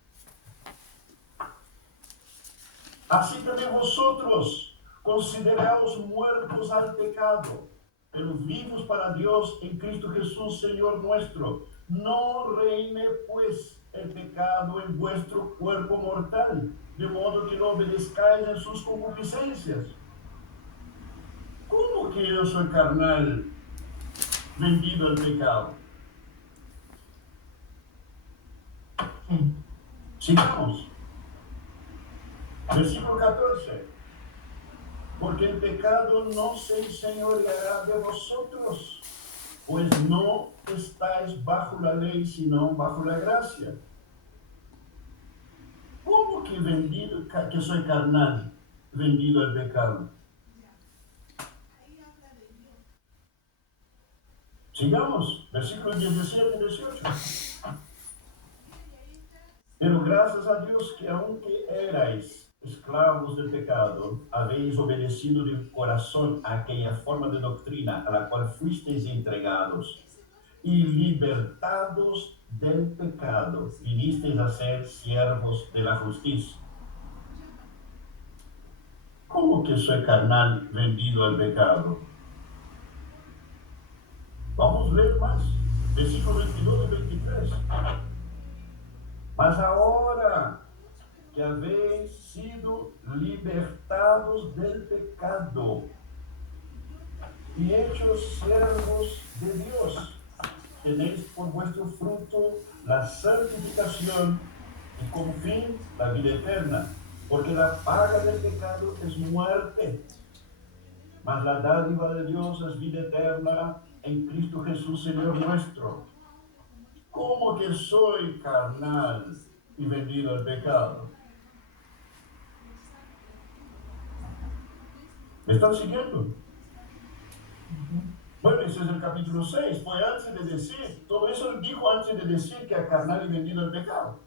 Así también vosotros consideraos muertos al pecado, pero vivos para Dios en Cristo Jesús, Señor nuestro. No reine pues el pecado en vuestro cuerpo mortal, de modo que no obedezcáis en sus concupiscencias. ¿Cómo que yo soy carnal vendido al pecado? Sigamos. Versículo 14. Porque el pecado no se enseñoreará de vosotros, pues no estáis bajo la ley, sino bajo la gracia. ¿Cómo que soy carnal, vendido al pecado? Sigamos, versículos 17 y 18. Pero gracias a Dios que aunque erais esclavos del pecado, habéis obedecido de corazón a aquella forma de doctrina a la cual fuisteis entregados, y libertados del pecado, vinisteis a ser siervos de la justicia. ¿Cómo que soy carnal vendido al pecado? Vamos a leer más. Versículos 22 y 23. Mas ahora que habéis sido libertados del pecado y hechos siervos de Dios, tenéis por vuestro fruto la santificación y como fin la vida eterna, porque la paga del pecado es muerte, mas la dádiva de Dios es vida eterna en Cristo Jesús, Señor nuestro. ¿Cómo que soy carnal y vendido al pecado? ¿Me están siguiendo? Bueno, ese es el capítulo 6. Fue antes de decir, todo eso él dijo antes de decir que era carnal y vendido al pecado.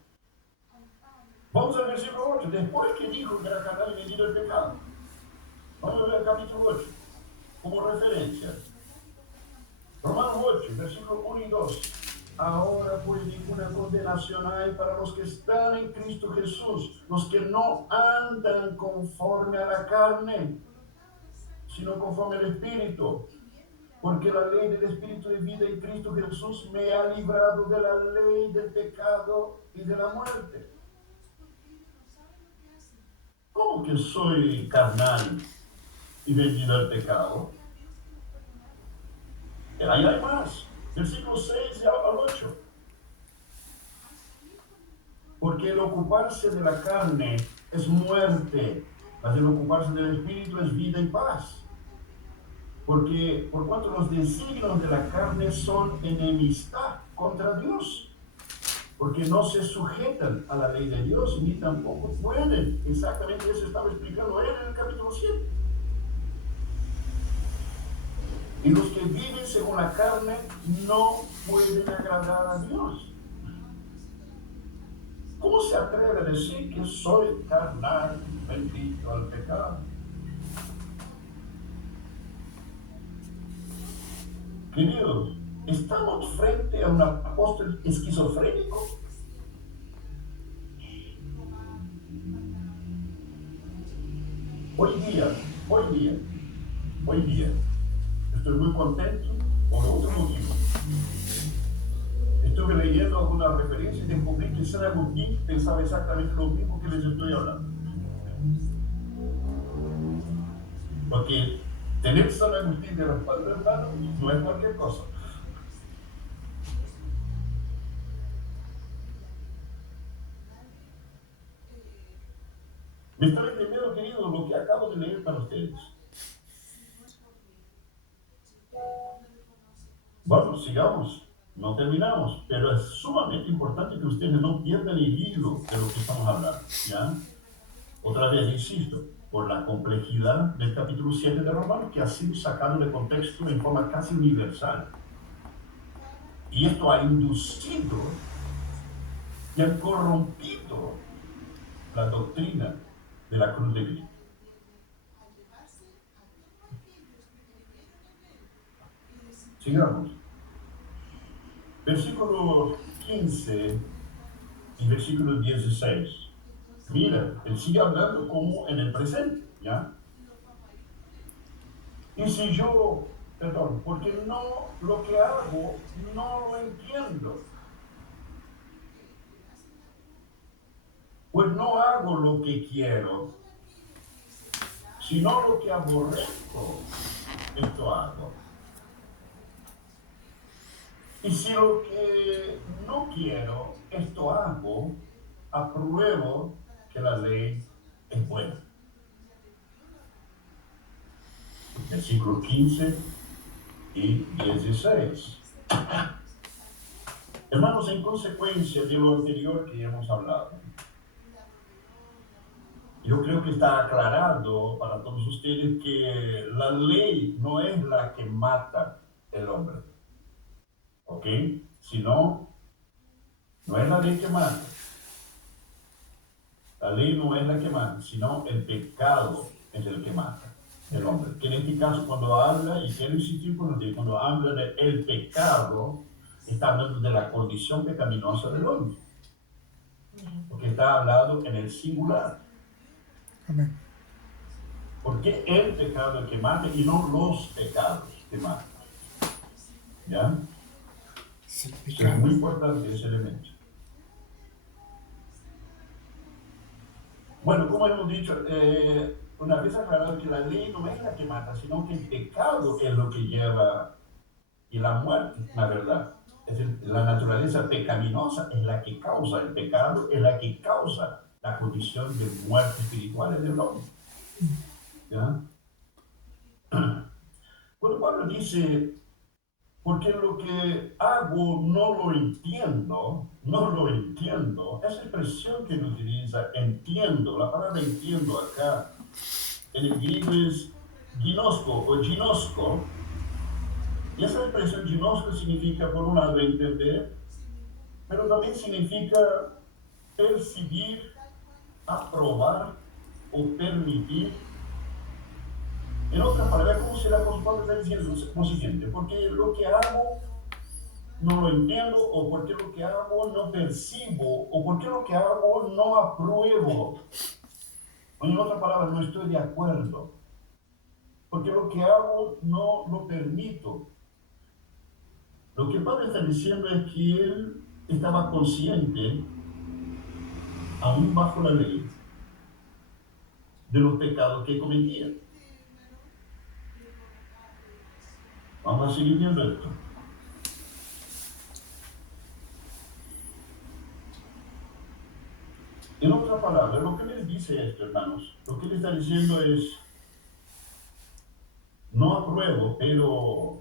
Vamos al versículo 8. Después que dijo que era carnal y vendido al pecado. Vamos a ver el capítulo 8 como referencia. Romanos 8, versículos 1 y 2. Ahora pues ninguna condenación hay para los que están en Cristo Jesús, los que no andan conforme a la carne, sino conforme al Espíritu. Porque la ley del Espíritu de vida en Cristo Jesús me ha librado de la ley del pecado y de la muerte. ¿Cómo que soy carnal y vendido al pecado? Ahí hay más. Versículos 6 al 8. Porque el ocuparse de la carne es muerte, mas el ocuparse del espíritu es vida y paz. Porque por cuanto los designios de la carne son enemistad contra Dios, porque no se sujetan a la ley de Dios ni tampoco pueden. Exactamente eso estaba explicando él en el capítulo 7. Y los que viven según la carne no pueden agradar a Dios. ¿Cómo se atreve a decir que soy carnal, bendito al pecado? Queridos, ¿estamos frente a un apóstol esquizofrénico? Hoy día, estoy muy contento por otro motivo. Estuve leyendo algunas referencias y descubrí que San Agustín pensaba exactamente lo mismo que les estoy hablando. Porque tener San Agustín de respaldo, hermano, no es cualquier cosa. ¿Me están entendiendo, querido, lo que acabo de leer para ustedes? Bueno, sigamos. No terminamos, pero es sumamente importante que ustedes no pierdan el hilo de lo que estamos hablando, ¿ya? Otra vez insisto, por la complejidad del capítulo 7 de Romanos, que ha sido sacado de contexto en forma casi universal. Y esto ha inducido y ha corrompido la doctrina de la cruz de Cristo. Sigamos. Versículo 15 y versículo 16. Mira, él sigue hablando como en el presente, ¿ya? Y si yo, perdón, porque no lo que hago no lo entiendo. Pues no hago lo que quiero, sino lo que aborrezco, esto hago. Y si lo que no quiero, esto hago, apruebo que la ley es buena. Versículo 15 y 16. Hermanos, en consecuencia de lo anterior que hemos hablado, yo creo que está aclarado para todos ustedes que la ley no es la que mata el hombre. ¿Ok? Sino, no es la ley que mata. La ley no es la que mata, sino el pecado es el que mata el hombre. Que en este caso, cuando habla, y quiero insistir con usted, cuando habla de el pecado, está hablando de la condición pecaminosa del hombre. Porque está hablando en el singular. Amén. ¿Por qué el pecado es el que mata y no los pecados que matan? ¿Ya? Es muy importante ese elemento. Bueno, como hemos dicho, una vez aclarado que la ley no es la que mata, sino que el pecado es lo que lleva, y la muerte, la verdad. Es decir, la naturaleza pecaminosa es la que causa el pecado, es la que causa la condición de muerte espiritual del hombre. ¿Ya? Bueno, Pablo dice, porque lo que hago no lo entiendo, esa expresión que él utiliza, entiendo, la palabra entiendo acá, en el griego es ginosko o ginosko, y esa expresión ginosko significa, por un lado, entender, pero también significa percibir, aprobar o permitir. En otras palabras, ¿cómo se la Pablo está diciendo lo siguiente? Porque lo que hago no lo entiendo, o porque lo que hago no percibo, o porque lo que hago no apruebo. O en otras palabras, no estoy de acuerdo. Porque lo que hago no lo permito. Lo que Pablo está diciendo es que él estaba consciente, aún bajo la ley, de los pecados que cometía. Vamos a seguir viendo esto. En otras palabras, lo que les dice esto, hermanos, lo que le está diciendo es, no apruebo, pero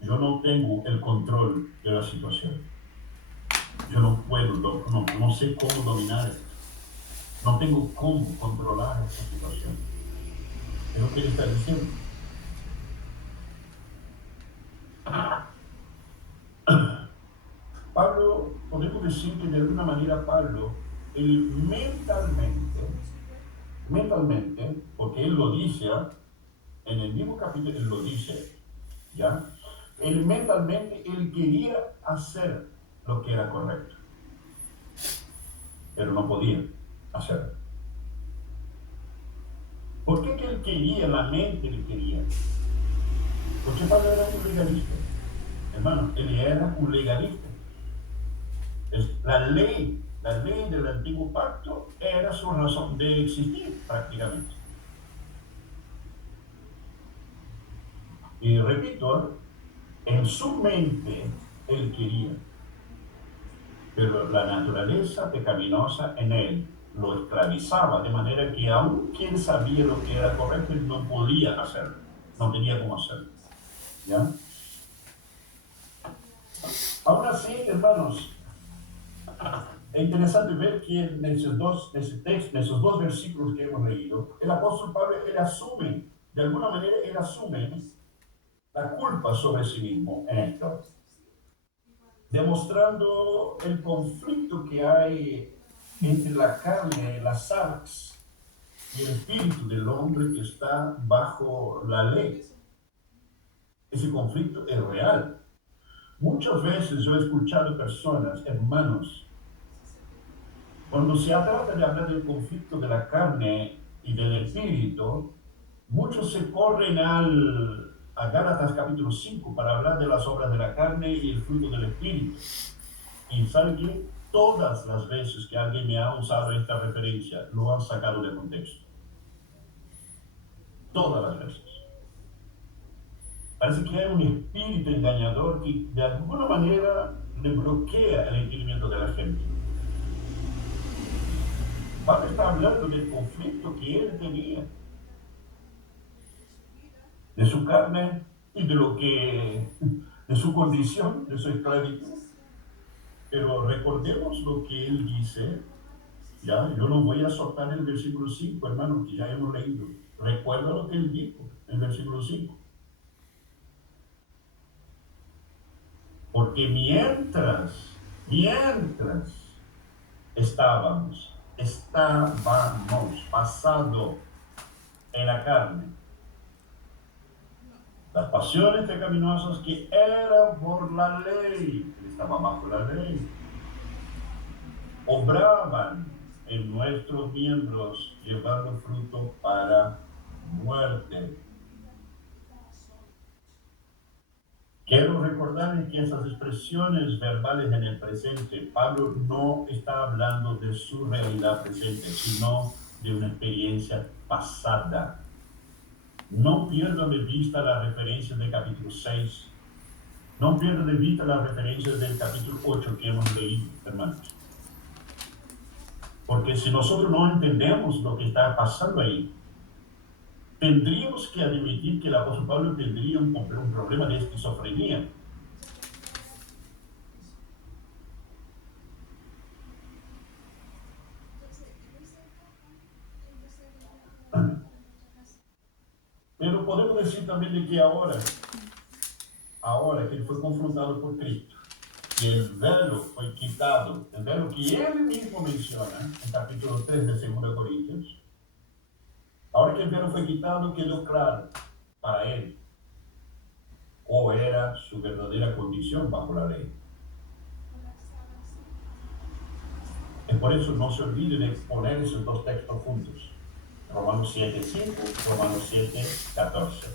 yo no tengo el control de la situación. Yo no puedo, no sé cómo dominar esto. No tengo cómo controlar esta situación. Es lo que él está diciendo. Pablo, podemos decir que de alguna manera Pablo, él mentalmente, porque él lo dice, en el mismo capítulo él lo dice, ¿ya? Él mentalmente, él quería hacer lo que era correcto, pero no podía hacerlo. ¿Por qué que él quería, la mente le quería? Porque Pablo era un legalista. Hermano, él era un legalista. La ley del antiguo pacto era su razón de existir prácticamente. Y repito, en su mente él quería, pero la naturaleza pecaminosa en él lo esclavizaba, de manera que aun quien sabía lo que era correcto, él no podía hacerlo, no tenía cómo hacerlo. ¿Ya? Aún así, hermanos, es interesante ver que en esos dos versículos que hemos leído, el apóstol Pablo, él asume, de alguna manera, él asume la culpa sobre sí mismo en esto, demostrando el conflicto que hay entre la carne, las sarx, y el espíritu del hombre que está bajo la ley. Ese conflicto es real. Muchas veces yo he escuchado personas, hermanos, cuando se trata de hablar del conflicto de la carne y del espíritu, muchos se corren a Gálatas capítulo 5 para hablar de las obras de la carne y el fruto del espíritu. Y saben que todas las veces que alguien me ha usado esta referencia, lo han sacado de contexto. Todas las veces. Parece que hay un espíritu engañador que de alguna manera le bloquea el entendimiento de la gente. Pablo está hablando del conflicto que él tenía, de su carne y de su condición, de su esclavitud. Pero recordemos lo que él dice, ya, yo no voy a soltar el versículo 5, hermanos, que ya hemos leído. Recuerda lo que él dijo en el versículo 5. Porque mientras estábamos pasando en la carne, las pasiones pecaminosas que eran por la ley, que estaba bajo la ley, obraban en nuestros miembros, llevando fruto para muerte. Quiero recordarles que esas expresiones verbales en el presente, Pablo no está hablando de su realidad presente, sino de una experiencia pasada. No pierdan de vista las referencias del capítulo 6. No pierdan de vista las referencias del capítulo 8 que hemos leído, hermanos. Porque si nosotros no entendemos lo que está pasando ahí, tendríamos que admitir que el apóstol Pablo tendría un problema de esquizofrenia. Pero podemos decir también de que ahora que él fue confrontado por Cristo, que el velo fue quitado, el velo que él mismo menciona en capítulo 3 de 2 Corintios, ahora que el velo fue quitado, quedó claro para él o era su verdadera condición bajo la ley. Es por eso no se olviden de poner esos dos textos juntos. Romanos 7:5, Romanos 7:14.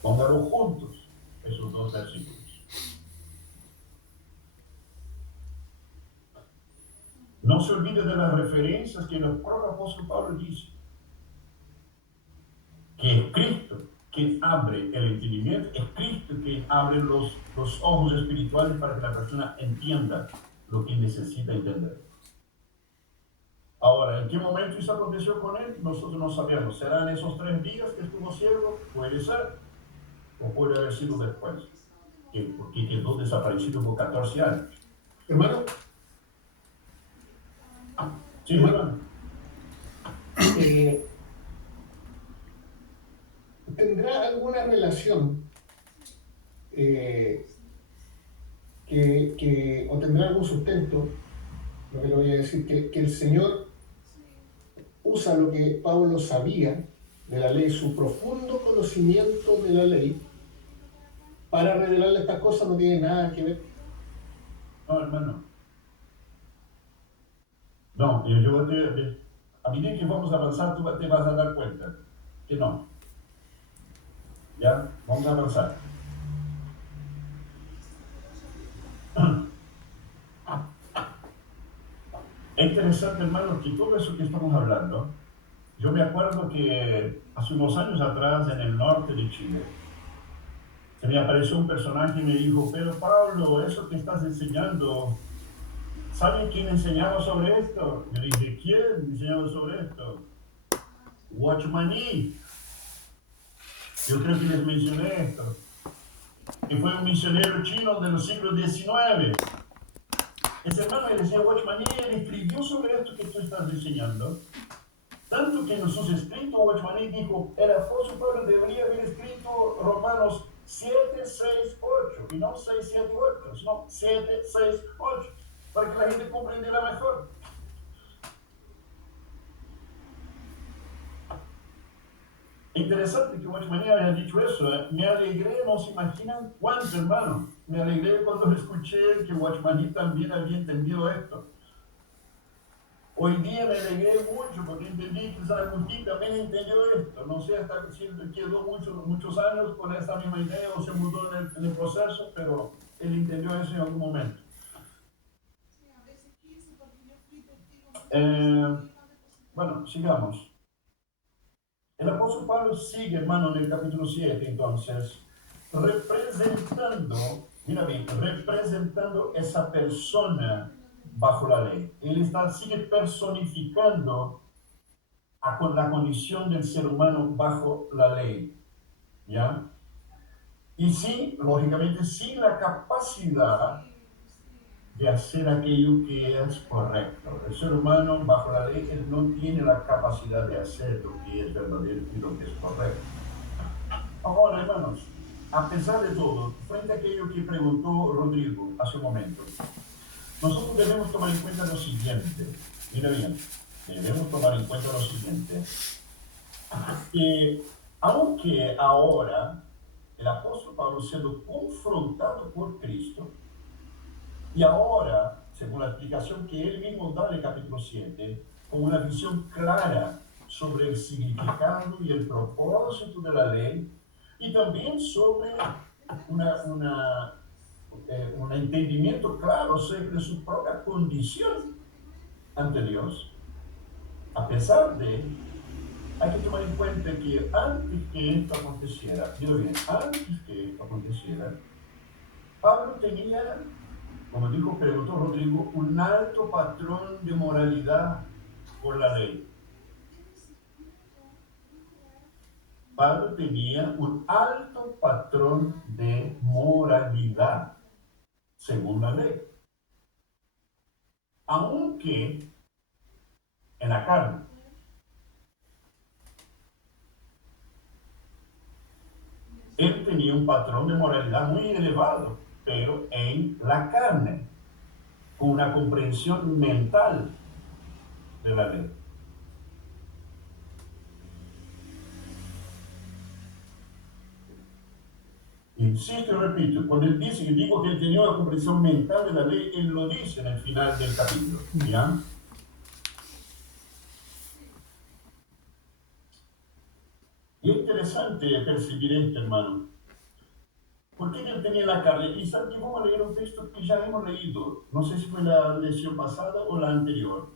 Pónganlo juntos, esos dos versículos. No se olvide de las referencias que el propio apóstol Pablo dice. Que es Cristo quien abre el entendimiento, es Cristo quien abre los ojos espirituales para que la persona entienda lo que necesita entender. Ahora, ¿en qué momento eso aconteció con él? Nosotros no sabemos. ¿Serán esos 3 días que estuvo ciego? Puede ser. O puede haber sido después. Porque quedó desaparecido por 14 años. Hermano, Sí, hermano. ¿Tendrá alguna relación o tendrá algún sustento, lo que le voy a decir, que el Señor usa lo que Pablo sabía de la ley, su profundo conocimiento de la ley, para revelarle estas cosas? No tiene nada que ver. No, hermano. No, a medida que vamos a avanzar, tú te vas a dar cuenta que no. ¿Ya? Vamos a avanzar. Es interesante, hermano, que todo eso que estamos hablando, yo me acuerdo que hace unos años atrás, en el norte de Chile, se me apareció un personaje y me dijo, pero Pablo, eso que estás enseñando, ¿saben quién enseñaba sobre esto? Yo dije, ¿quién enseñaba sobre esto? Watchman Nee. Yo creo que les mencioné esto. Que fue un misionero chino del siglo XIX. Ese hermano que decía Watchman Nee, él escribió sobre esto que tú estás enseñando. Tanto que en sus escritos Watchman Nee dijo, el apóstol Pablo debería haber escrito Romanos 7, 6, 8. Y no 6, 7, 8, sino 7, 6, 8. Para que la gente comprendiera mejor. Interesante que Watchman Nee haya dicho eso. Me alegré, no se imaginan cuánto, hermano. Me alegré cuando escuché que Watchman Nee también había entendido esto. Hoy día me alegré mucho porque entendí que Agustín también entendió esto. No sé hasta si quedó muchos años con esta misma idea o se mudó en el proceso, pero él entendió eso en algún momento. Bueno, sigamos. El apóstol Pablo sigue, hermano, en el capítulo 7, entonces, representando, mira bien, representando esa persona bajo la ley. Él sigue personificando la condición del ser humano bajo la ley, ¿ya? Y sí, lógicamente, sin la capacidad de hacer aquello que es correcto. El ser humano bajo la ley, él no tiene la capacidad de hacer lo que es verdadero y lo que es correcto. Ahora, hermanos, a pesar de todo, frente a aquello que preguntó Rodrigo hace un momento, nosotros debemos tomar en cuenta lo siguiente. Mira bien, debemos tomar en cuenta lo siguiente. Que aunque ahora el apóstol Pablo siendo confrontado por Cristo, y ahora, según la explicación que él mismo da en el capítulo 7, con una visión clara sobre el significado y el propósito de la ley, y también sobre un entendimiento claro sobre su propia condición ante Dios. A pesar de, hay que tomar en cuenta que antes que esto aconteciera, digo bien, antes que esto aconteciera, Pablo tenía, como preguntó Rodrigo, un alto patrón de moralidad por la ley. Pablo tenía un alto patrón de moralidad según la ley. Aunque en la carne. Él tenía un patrón de moralidad muy elevado, pero en la carne, con una comprensión mental de la ley. Insisto y repito, cuando él dice que digo que él tenía una comprensión mental de la ley, él lo dice en el final del capítulo, ¿ya? Y es interesante percibir esto, hermano. ¿Por qué él tenía la carne? Y sabe que vamos a leer un texto que ya hemos leído. No sé si fue la lección pasada o la anterior.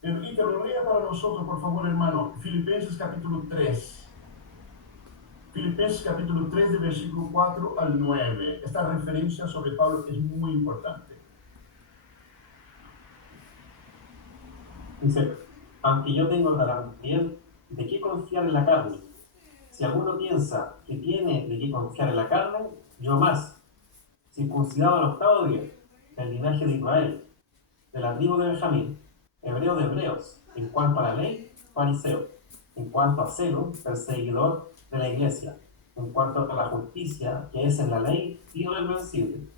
Pero que lo lea para nosotros, por favor, hermano. Filipenses capítulo 3. Filipenses capítulo 3, de versículo 4 al 9. Esta referencia sobre Pablo es muy importante. Dice, aunque yo tengo también de qué confiar en la carne. Si alguno piensa que tiene de qué confiar en la carne, yo más, circuncidado al 8º día, del linaje de Israel, de la tribu de Benjamín, hebreo de hebreos, en cuanto a la ley, fariseo, en cuanto a celo, perseguidor de la iglesia, en cuanto a la justicia que es en la ley, irreversible.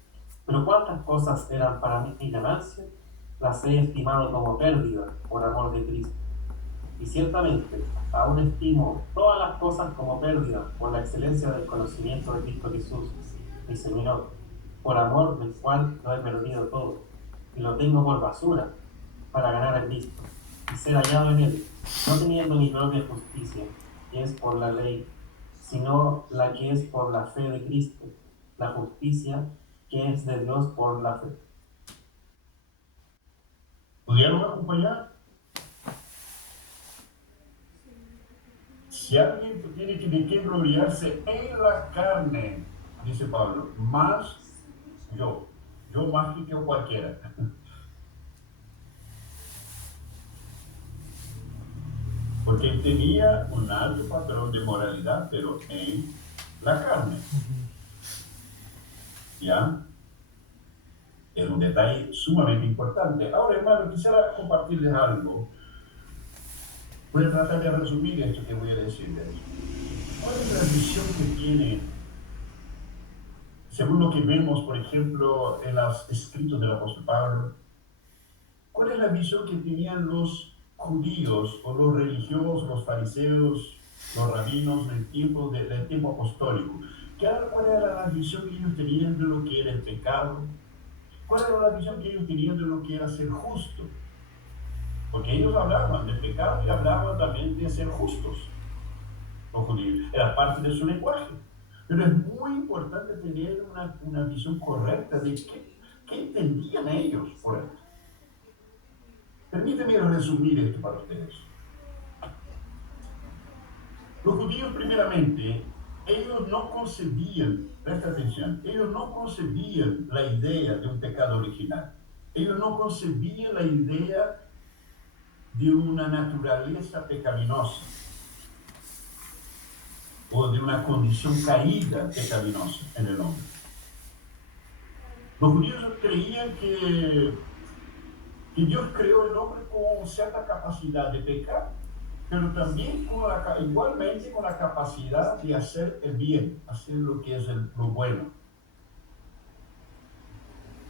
Pero cuántas cosas eran para mí ganancia, las he estimado como pérdida por amor de Cristo. Y ciertamente, aún estimo todas las cosas como pérdida por la excelencia del conocimiento de Cristo Jesús, mi Señor, por amor del cual lo he perdido todo, y lo tengo por basura, para ganar a Cristo, y ser hallado en Él, no teniendo mi propia justicia, que es por la ley, sino la que es por la fe de Cristo, la justicia que es de Dios por la fe. ¿Pudieron acompañar? Si alguien tiene que de qué gloriarse en la carne, dice Pablo, más yo más que cualquiera. Porque él tenía un alto patrón de moralidad, pero en la carne. ¿Ya? Es un detalle sumamente importante. Ahora, hermano, quisiera compartirles algo. Voy a tratar de resumir esto que voy a decirles. ¿Cuál es la visión que tiene, según lo que vemos, por ejemplo, en los escritos del apóstol Pablo? ¿Cuál es la visión que tenían los judíos o los religiosos, los fariseos, los rabinos del tiempo apostólico? ¿Cuál era la visión que ellos tenían de lo que era el pecado? ¿Cuál era la visión que ellos tenían de lo que era ser justo? Porque ellos hablaban del pecado y hablaban también de ser justos. Los judíos, era parte de su lenguaje. Pero es muy importante tener una visión correcta de qué entendían ellos por esto. Permíteme resumir esto para ustedes. Los judíos, primeramente, ellos no concebían, presta atención, ellos no concebían la idea de un pecado original. Ellos no concebían la idea de una naturaleza pecaminosa o de una condición caída pecaminosa en el hombre. Los judíos creían que Dios creó el hombre con cierta capacidad de pecar, pero también igualmente con la capacidad de hacer el bien, hacer lo que es lo bueno.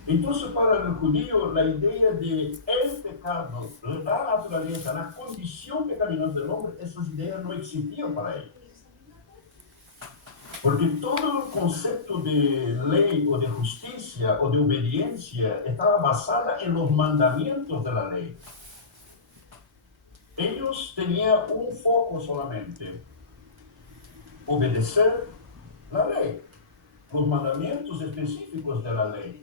Entonces, para el judío, la idea de el pecado, la naturaleza, la condición pecaminosa del hombre, esas ideas no existían para ellos. Porque todo el concepto de ley o de justicia o de obediencia estaba basada en los mandamientos de la ley. Ellos tenían un foco solamente: obedecer la ley, los mandamientos específicos de la ley.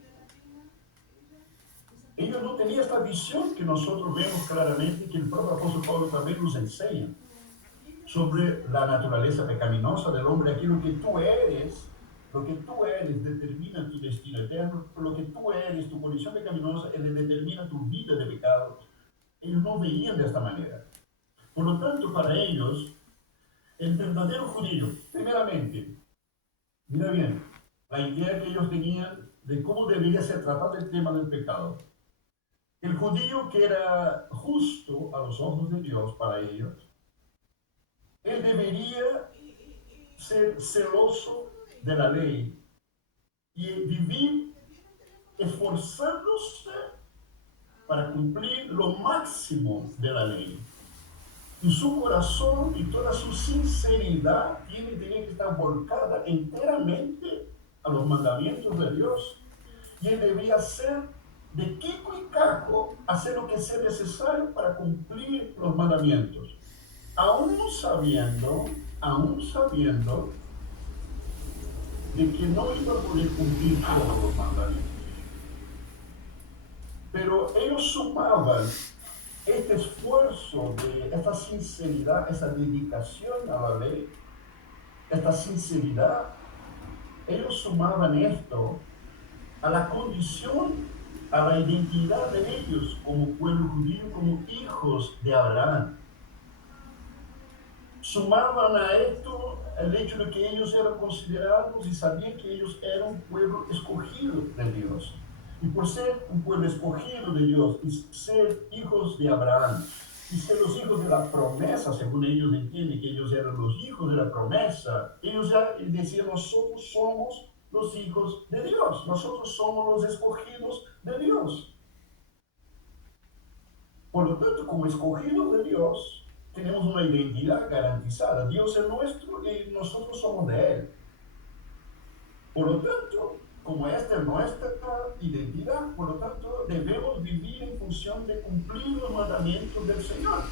Ellos no tenían esta visión que nosotros vemos claramente, que el propio apóstol Pablo también nos enseña, sobre la naturaleza pecaminosa del hombre. Aquí lo que tú eres determina tu destino eterno. Lo que tú eres, tu condición pecaminosa, determina tu vida de pecado. Ellos no veían de esta manera. Por lo tanto, para ellos, el verdadero judío, primeramente, mira bien, la idea que ellos tenían de cómo debería ser tratado el tema del pecado. El judío que era justo a los ojos de Dios para ellos, él debería ser celoso de la ley y vivir esforzándose para cumplir lo máximo de la ley. Y su corazón y toda su sinceridad tiene que estar volcada enteramente a los mandamientos de Dios. Y él debía hacer de Kiko y Caco, hacer lo que sea necesario para cumplir los mandamientos. Aún sabiendo de que no iba a poder cumplir todos los mandamientos. Pero ellos sumaban este esfuerzo, esta sinceridad, esa dedicación a la ley, esta sinceridad, ellos sumaban esto a la condición a la identidad de ellos como pueblo judío, como hijos de Abraham. Sumaban a esto el hecho de que ellos eran considerados y sabían que ellos eran un pueblo escogido de Dios. Y por ser un pueblo escogido de Dios y ser hijos de Abraham y ser los hijos de la promesa, según ellos entienden que ellos eran los hijos de la promesa, ellos ya decían: nosotros somos los hijos de Dios, nosotros somos los escogidos de Dios. Por lo tanto, como escogidos de Dios, tenemos una identidad garantizada. Dios es nuestro y nosotros somos de Él. Por lo tanto, como esta es nuestra identidad, por lo tanto, debemos vivir en función de cumplir los mandamientos del Señor.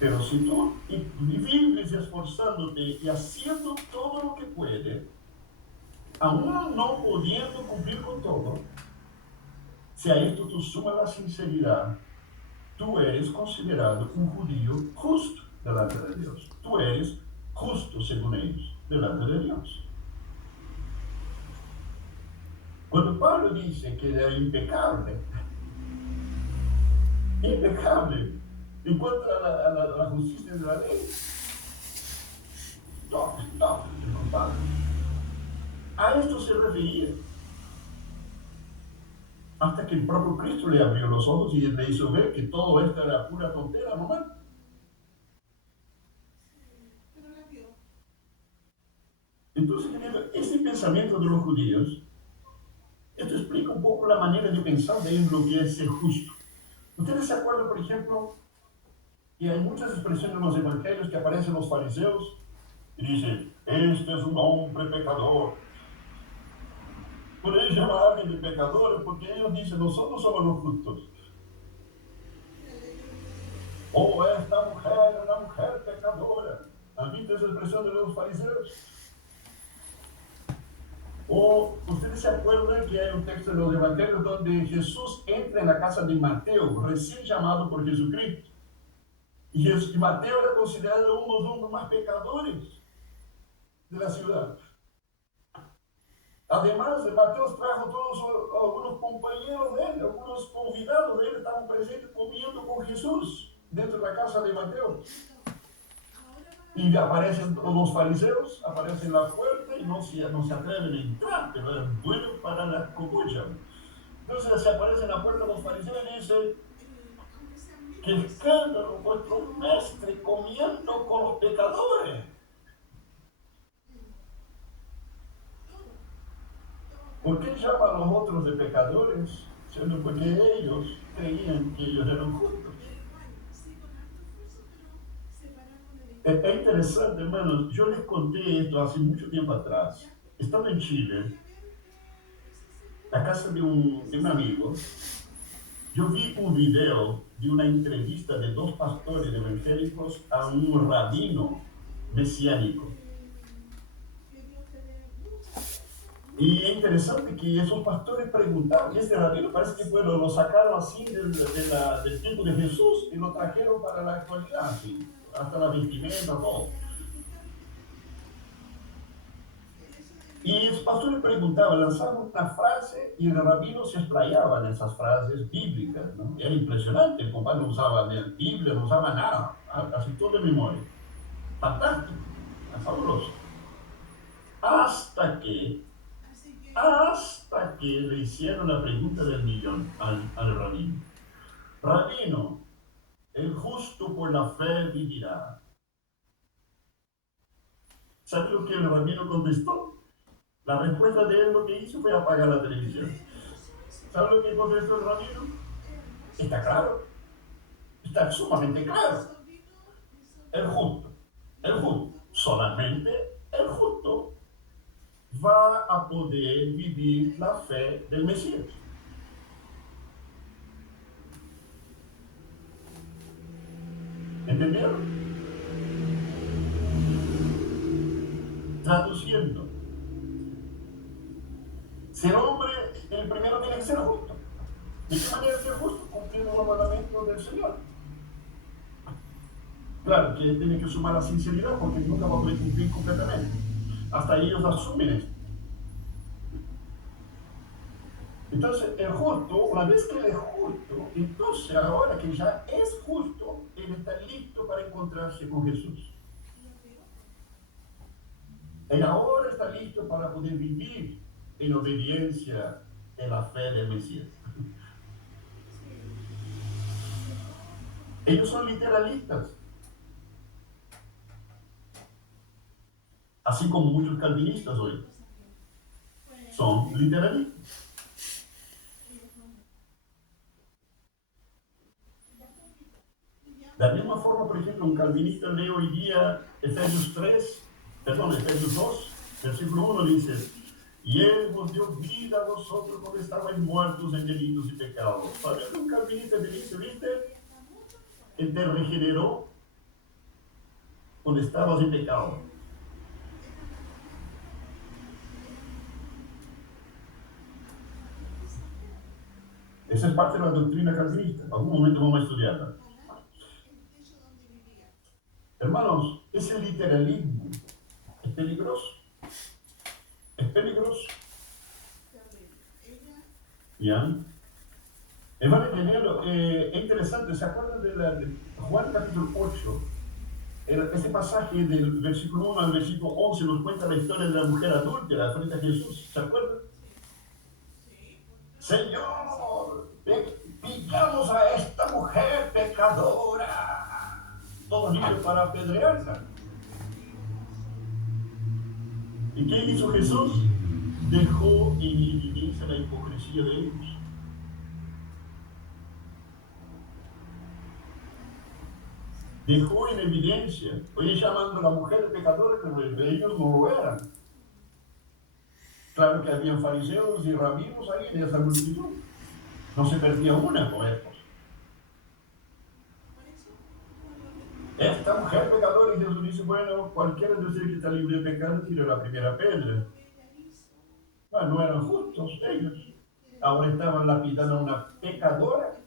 Pero si tú vives esforzándote y haciendo todo lo que puedes, aún no pudiendo cumplir con todo, si a esto tú sumas la sinceridad, tú eres considerado un judío justo delante de Dios. Tú eres justo, según ellos, delante de Dios. Cuando Pablo dice que era impecable en cuanto a la justicia de la ley, no, compadre. A esto se refería. Hasta que el propio Cristo le abrió los ojos y le hizo ver que todo esto era pura tontera nomás. Entonces, ese pensamiento de los judíos, esto explica un poco la manera de pensar de ellos lo que es ser justo. ¿Ustedes se acuerdan, por ejemplo, que hay muchas expresiones en los evangelios que aparecen los fariseos y dicen: este es un hombre pecador? Por ellos llaman a alguien de pecadores porque ellos dicen: nosotros somos los justos. Oh, esta mujer es una mujer pecadora. ¿Han visto esa expresión de los fariseos? O ustedes se acuerdan que hay un texto de los evangelios donde Jesús entra en la casa de Mateo, recién llamado por Jesucristo. Y Mateo era considerado uno de los hombres más pecadores de la ciudad. Además, Mateo trajo todos algunos compañeros de él, algunos convidados de él, estaban presentes comiendo con Jesús dentro de la casa de Mateo. Y aparecen los fariseos, aparecen en la puerta y no se atreven a entrar, pero es bueno para la copucha. Entonces se aparecen en la puerta los fariseos y dicen: ¡qué escándalo, vuestro mestre comiendo con los pecadores! ¿Por qué llaman a los otros de pecadores? Sino porque ellos creían que ellos eran justos. Es interesante, hermanos. Yo les conté esto hace mucho tiempo atrás. Estaba en Chile, la casa de un amigo. Yo vi un video de una entrevista de 2 pastores evangélicos a un rabino mesiánico. Y es interesante que esos pastores preguntaban, y este rabino parece que lo sacaron así del tiempo de Jesús y lo trajeron para la actualidad, así, hasta la vestimenta, todo. Y los pastores preguntaban, lanzaban una frase y el rabino se explayaba en esas frases bíblicas, ¿no? Era impresionante, el compadre no usaba ni el Biblia, no usaba nada, casi todo de memoria. Fantástico, fabuloso. Hasta que le hicieron la pregunta del millón al rabino. Rabino, el justo por la fe vivirá. ¿Sabe lo que el rabino contestó? La respuesta de él lo que hizo fue apagar la televisión. ¿Sabe lo que contestó el rabino? Está claro. Está sumamente claro. El justo, solamente el justo va a poder vivir la fe del Mesías. ¿Entendieron? Traduciendo, ser hombre, el primero tiene que ser justo. ¿De qué manera ser justo? Cumpliendo los mandamientos del Señor. Claro que tiene que sumar la sinceridad porque nunca va a poder cumplir completamente. Hasta ellos asumen esto. Entonces, el justo, una vez que él es justo, entonces ahora que ya es justo, él está listo para encontrarse con Jesús. Él ahora está listo para poder vivir en obediencia en la fe del Mesías. Ellos son literalistas, así como muchos calvinistas hoy son literalistas. De la misma forma, por ejemplo, un calvinista lee hoy día Efesios 2, versículo 1 dice: y Él vos dio vida a vosotros cuando estabais muertos en delitos y pecados. ¿Sabes? Un calvinista te dice, ¿viste? Él te regeneró cuando estabas en pecado. Esa es parte de la doctrina calvinista. En algún momento vamos a estudiarla. Hermanos, ese literalismo es peligroso. Es peligroso. ¿Ya? Van a entenderlo. Es interesante. ¿Se acuerdan de Juan capítulo 8? Ese pasaje del versículo 1 al versículo 11 nos cuenta la historia de la mujer adúltera frente a Jesús. ¿Se acuerdan? Señor, pillamos a esta mujer pecadora. Todos listos para apedrearla. ¿Y qué hizo Jesús? Dejó en evidencia la hipocresía de ellos. Dejó en evidencia, oye, llamando a la mujer pecadora, pero ellos no lo eran. Claro que habían fariseos y rabinos ahí en esa multitud. No se perdía una con estos. Esta mujer pecadora, y Jesús dice, bueno, cualquiera de ustedes que está libre de pecado, tire la primera piedra. Bueno, no eran justos ellos. Ahora estaban lapidando a una pecadora.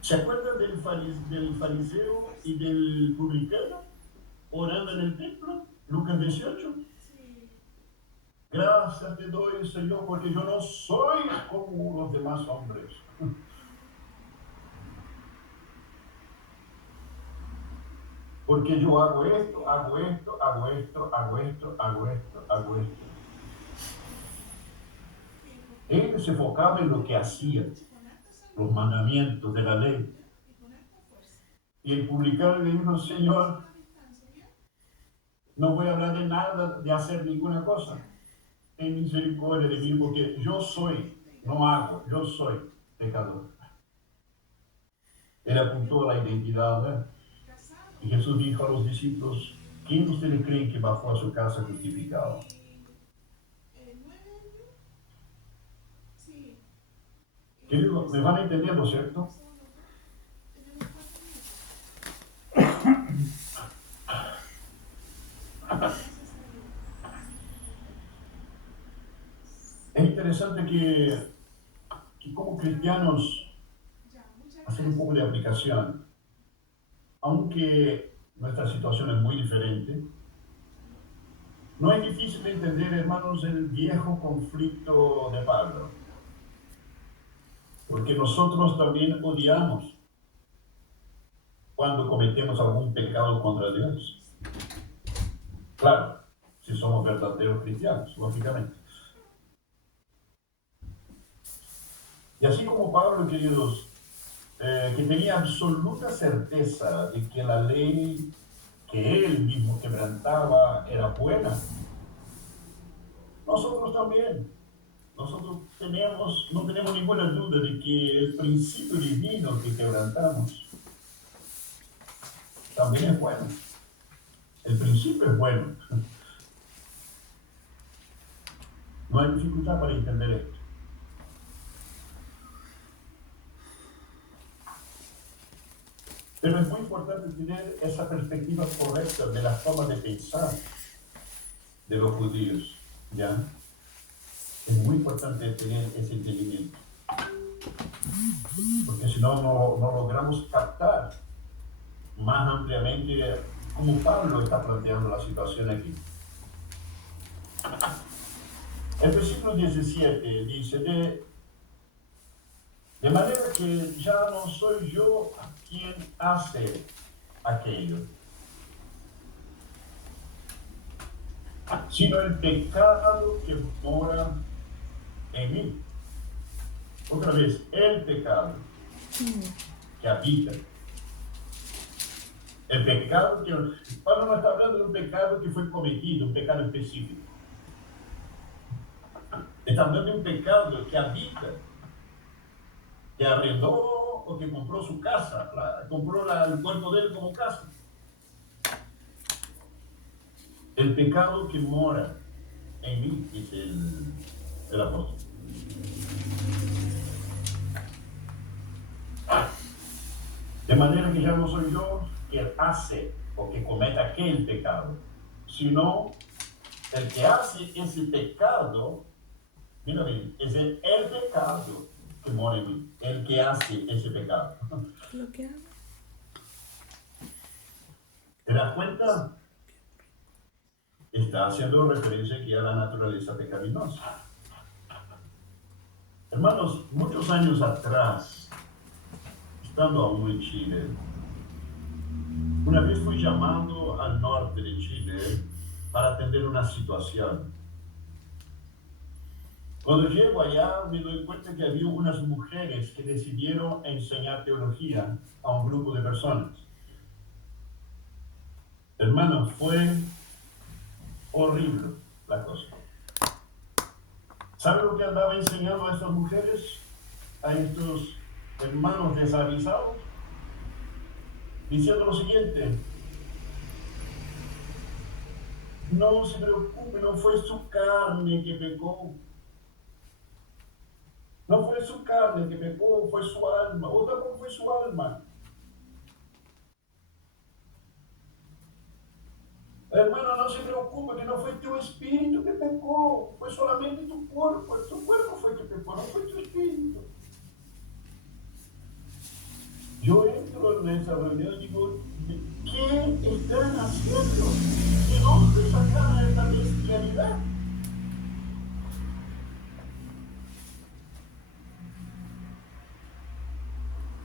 ¿Se acuerdan del fariseo y del publicano orando en el templo? Lucas 18. Gracias te doy, Señor, porque yo no soy como los demás hombres. Porque yo hago esto, hago esto, hago esto, hago esto, hago esto, hago esto. Él se enfocaba en lo que hacía, los mandamientos de la ley. Y el publicano le dijo, Señor, no voy a hablar de nada, de hacer ninguna cosa. Ten misericordia de mí, porque yo soy, no hago, yo soy pecador. Él apuntó a la identidad, ¿verdad? Y Jesús dijo a los discípulos, ¿quién ustedes creen que bajó a su casa justificado? Queridos, me van entendiendo, ¿cierto? Es interesante que como cristianos hacer un poco de aplicación. Aunque nuestra situación es muy diferente, no es difícil de entender, hermanos, el viejo conflicto de Pablo. Porque nosotros también odiamos cuando cometemos algún pecado contra Dios. Claro, si somos verdaderos cristianos, lógicamente. Y así como Pablo, queridos, que tenía absoluta certeza de que la ley que él mismo quebrantaba era buena, nosotros también. Nosotros no tenemos ninguna duda de que el principio divino que quebrantamos también es bueno. El principio es bueno. No hay dificultad para entender esto. Pero es muy importante tener esa perspectiva correcta de la forma de pensar de los judíos, ¿ya? Es muy importante tener ese entendimiento. Porque si no, no logramos captar más ampliamente cómo Pablo está planteando la situación aquí. El versículo 17 dice, de manera que ya no soy yo quien hace aquello, sino el pecado que mora en mí. Otra vez, el pecado que habita. El pecado que... Pablo no está hablando de un pecado que fue cometido, un pecado específico. Está hablando de un pecado que habita, que arrendó o que compró su casa, compró el cuerpo de él como casa. El pecado que mora en mí, dice el apóstol. De manera que ya no soy yo quien hace o que cometa aquel pecado, sino el que hace ese pecado. Mira bien, es el pecado que mora en mí, el que hace ese pecado. Lo que hago. ¿Te das cuenta? Está haciendo referencia aquí a la naturaleza pecaminosa. Hermanos, muchos años atrás, estando aún en Chile, una vez fui llamado al norte de Chile para atender una situación. Cuando llego allá me doy cuenta que había unas mujeres que decidieron enseñar teología a un grupo de personas. Hermanos, fue horrible la cosa. ¿Saben lo que andaba enseñando a estas mujeres? A estos hermanos desavisados. Diciendo lo siguiente: no se preocupe, no fue su carne que pecó. No fue su carne que pecó, fue su alma. O tampoco fue su alma. Hermano, no se preocupe, que no fue tu espíritu que pecó, fue solamente tu cuerpo. Tu cuerpo fue que pecó, no fue tu espíritu. Yo entro en esa reunión y digo, ¿qué están haciendo? ¿De dónde sacaron esta bestialidad?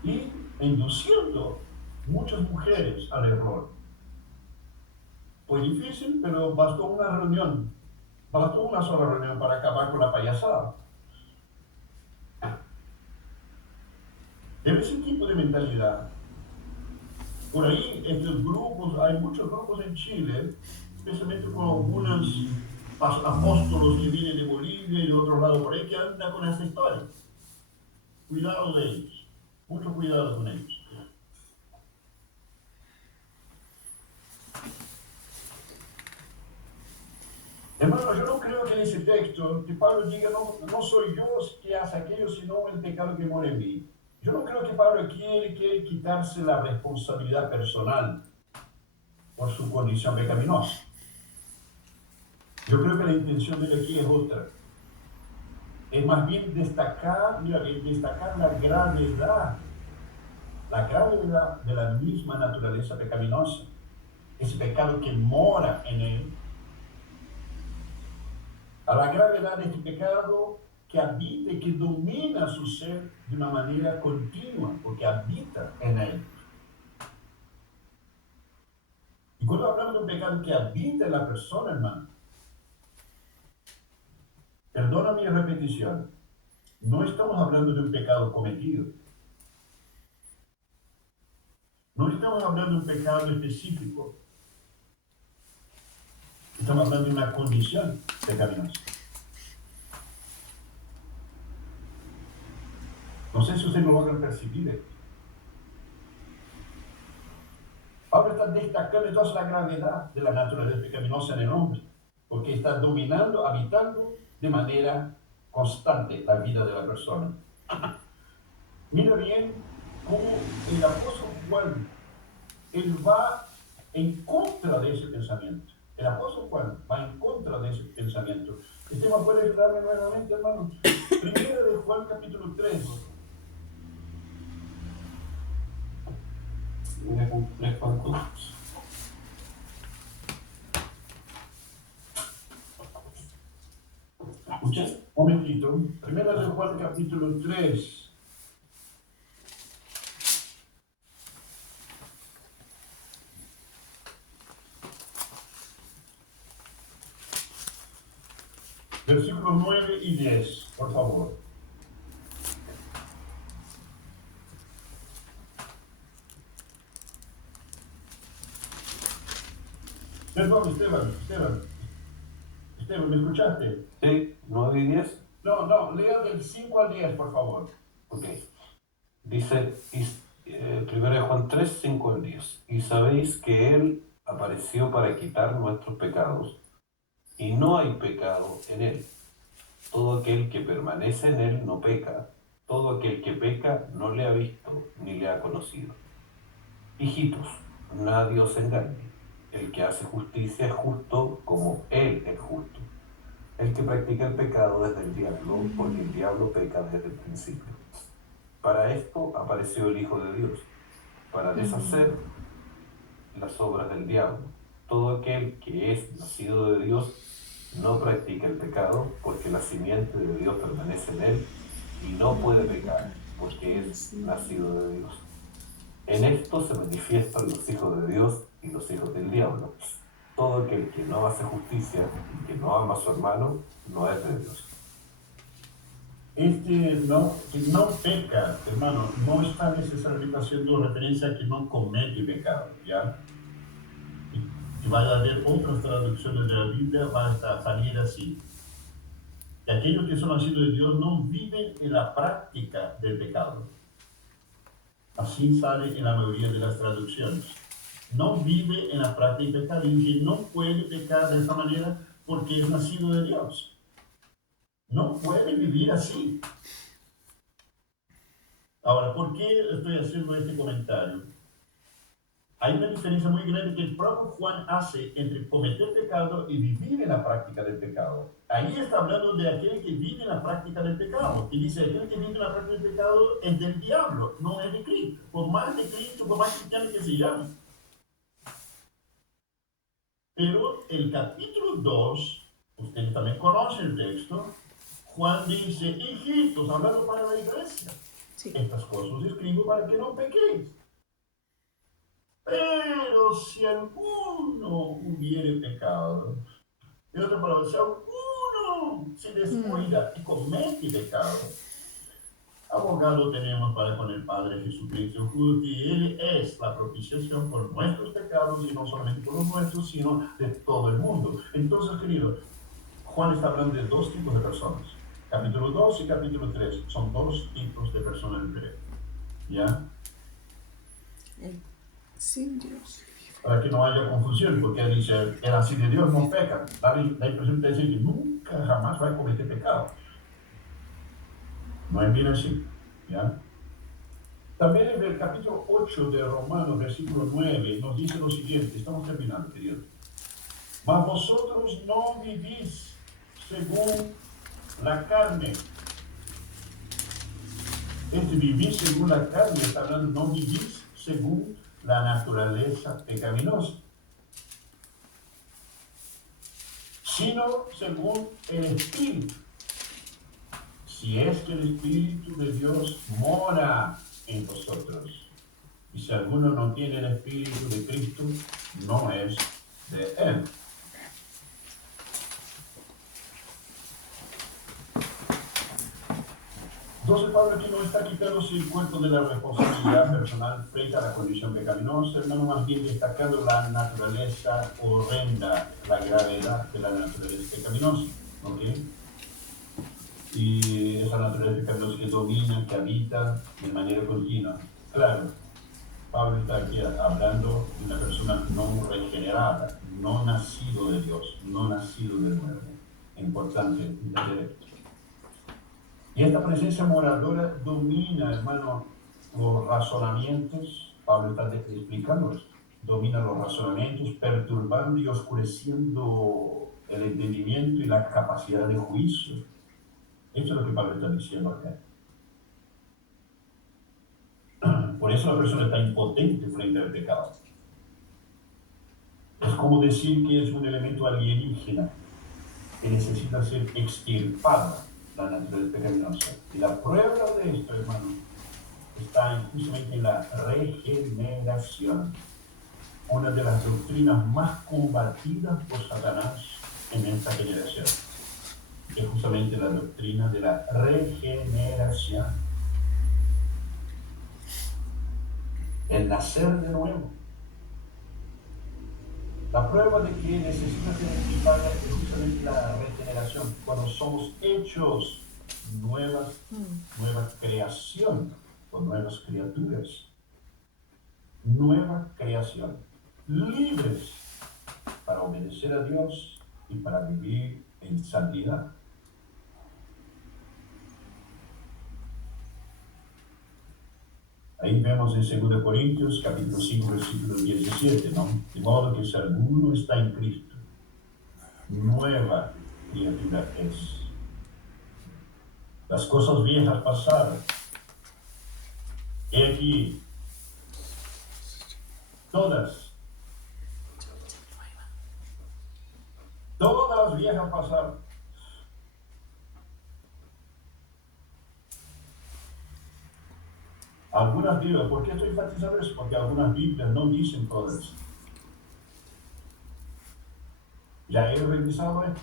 Y induciendo muchas mujeres al error. Fue difícil, pero bastó una sola reunión para acabar con la payasada. De ese tipo de mentalidad, por ahí estos grupos, hay muchos grupos en Chile, especialmente con algunos apóstolos que vienen de Bolivia y de otro lado por ahí, que andan con esta historia. Cuidado de ellos, mucho cuidado con ellos. Hermano, yo no creo que en ese texto que Pablo diga, no soy yo que hace aquello, sino el pecado que mora en mí. Yo no creo que Pablo quiere quitarse la responsabilidad personal por su condición pecaminosa. Yo creo que la intención de él aquí es otra. Es más bien destacar la gravedad de la misma naturaleza pecaminosa. Ese pecado que mora en él. A la gravedad de este pecado que habita y que domina su ser de una manera continua, porque habita en él. Y cuando hablamos de un pecado que habita en la persona, hermano, perdona mi repetición, no estamos hablando de un pecado cometido. No estamos hablando de un pecado específico. Estamos hablando de una condición pecaminosa. No sé si ustedes lo logran percibir. Pablo está destacando entonces la gravedad de la naturaleza pecaminosa en el hombre, porque está dominando, habitando de manera constante la vida de la persona. Mira bien cómo el apóstol Juan, él va en contra de ese pensamiento. El apóstol Juan va en contra de ese pensamiento. ¿Usted me puede ayudarme nuevamente, hermano? Primero de Juan capítulo 3. Mira con 3 cuantos. Escucha, un momentito. Primera de Juan, capítulo 3. Versículos 9 y 10, por favor. Perdón, Esteban, ¿me escuchaste? Sí, 9 y 10. No, lea del 5 al 10, por favor. Ok. Dice 1 Juan 3, 5 al 10. Y sabéis que Él apareció para quitar nuestros pecados, y no hay pecado en Él. Todo aquel que permanece en Él no peca. Todo aquel que peca no le ha visto ni le ha conocido. Hijitos, nadie os engañe. El que hace justicia es justo como Él es justo. El que practica el pecado desde el diablo, porque el diablo peca desde el principio. Para esto apareció el Hijo de Dios, para deshacer las obras del diablo. Todo aquel que es nacido de Dios no practica el pecado, porque la simiente de Dios permanece en él y no puede pecar, porque es nacido de Dios. En esto se manifiestan los hijos de Dios y los hijos del diablo. Todo aquel que no hace justicia y que no ama a su hermano no es de Dios. Que no peca, hermano, no está necesariamente haciendo referencia a que no comete pecado, ¿ya? Y vaya a ver otras traducciones de la Biblia, va a salir así. Y aquellos que son nacidos de Dios no viven en la práctica del pecado. Así sale en la mayoría de las traducciones. No vive en la práctica del pecado, y que no puede pecar de esa manera porque es nacido de Dios. No puede vivir así. Ahora, ¿por qué estoy haciendo este comentario? Hay una diferencia muy grande que el propio Juan hace entre cometer pecado y vivir en la práctica del pecado. Ahí está hablando de aquel que vive en la práctica del pecado. Y dice, aquel que vive en la práctica del pecado es del diablo, no es de Cristo. Por más de Cristo, por más cristiano que se llame. Pero el capítulo 2, ustedes también conocen el texto, Juan dice, hijitos, hablando para la iglesia, Sí. estas cosas escribo para que no pequéis. Pero si alguno hubiere pecado, en otra palabra, si alguno se descuida y comete pecado, abogado tenemos para con el Padre Jesucristo, que Él es la propiciación por nuestros pecados, y no solamente por los nuestros, sino de todo el mundo. Entonces, querido, Juan está hablando de dos tipos de personas. Capítulo 2 y capítulo 3 son dos tipos de personas diferentes. ¿Ya? Sin Dios. Para que no haya confusión, porque él dice, el así de Dios no peca. Da la impresión de decir que nunca jamás va a cometer pecado. No es bien así. ¿Ya? También en el capítulo 8 de Romanos, versículo 9, nos dice lo siguiente, estamos terminando, querido. Mas vosotros no vivís según la carne. Este vivir según la carne, está hablando, no vivís según la naturaleza pecaminosa, sino según el Espíritu. Si es que el Espíritu de Dios mora en vosotros. Y si alguno no tiene el Espíritu de Cristo, no es de Él. Entonces Pablo aquí no está quitándose el cuento de la responsabilidad personal frente a la condición pecaminosa, hermano, más bien destacando la naturaleza horrenda, la gravedad de la naturaleza pecaminosa, ¿ok? Y esa naturaleza pecaminosa que domina, que habita de manera continua. Claro, Pablo está aquí hablando de una persona no regenerada, no nacido de Dios, no nacido de nuevo. Importante entender esto. Y esta presencia moradora domina, hermano, los razonamientos. Pablo está explicando esto. Domina los razonamientos, perturbando y oscureciendo el entendimiento y la capacidad de juicio. Esto es lo que Pablo está diciendo acá. Por eso la persona está impotente frente al pecado. Es como decir que es un elemento alienígena. que necesita ser extirpada la naturaleza pecaminosa. Y la prueba de esto, hermano, está justamente en la regeneración, una de las doctrinas más combatidas por Satanás en esta generación. Es justamente la doctrina de la regeneración, el nacer de nuevo. La prueba de que necesita ser extirpada es justamente la regeneración, cuando somos hechos nueva creación o nuevas criaturas, nueva creación, libres para obedecer a Dios y para vivir en santidad. Ahí vemos en 2 Corintios, capítulo 5, versículo 17, ¿no? De modo que si alguno está en Cristo, nueva criatura es. Las cosas viejas pasaron. He aquí, todas las viejas pasaron. Algunas Biblias, ¿por qué estoy enfatizando eso? Porque algunas Biblias no dicen todas. ¿Ya he revisado esto?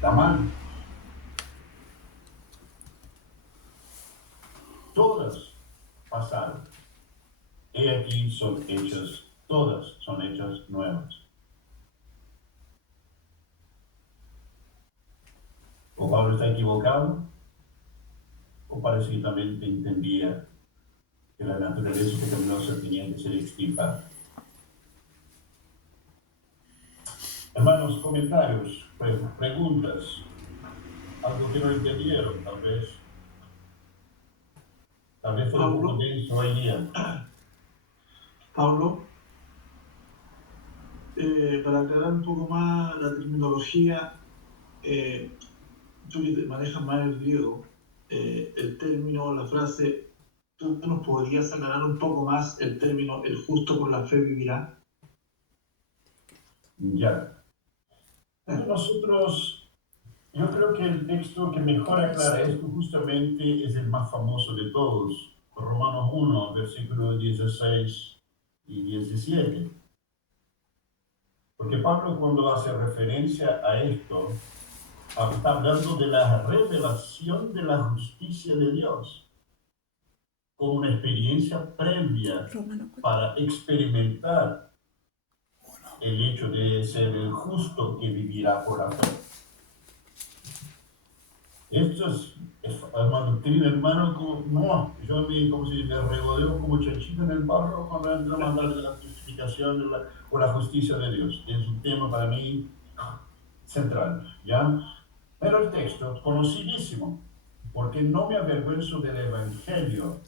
La mano. Todas pasaron. He aquí son hechas, todas son hechas nuevas. ¿O Pablo está equivocado? ¿O parece que también entendía que la naturaleza pecaminosa tenía que ser extirpada? Hermanos, comentarios, preguntas, algo que no entendieron, tal vez fue un poco denso hoy día. Pablo, para aclarar un poco más la terminología, tú que manejas más el griego, el término, la frase, ¿tú nos podrías aclarar un poco más el término "el justo por la fe vivirá"? Ya. Nosotros, yo creo que el texto que mejor aclara esto justamente es el más famoso de todos, Romanos 1, versículos 16 y 17. Porque Pablo, cuando hace referencia a esto, está hablando de la revelación de la justicia de Dios como una experiencia previa para experimentar el hecho de ser el justo que vivirá por la fe. Esto es una doctrina, hermano, yo me regodeo como chanchito en el barro cuando entro a hablar de la justificación o la justicia de Dios. Es un tema para mí central, ¿ya? Pero el texto, conocidísimo, porque no me avergüenzo del Evangelio.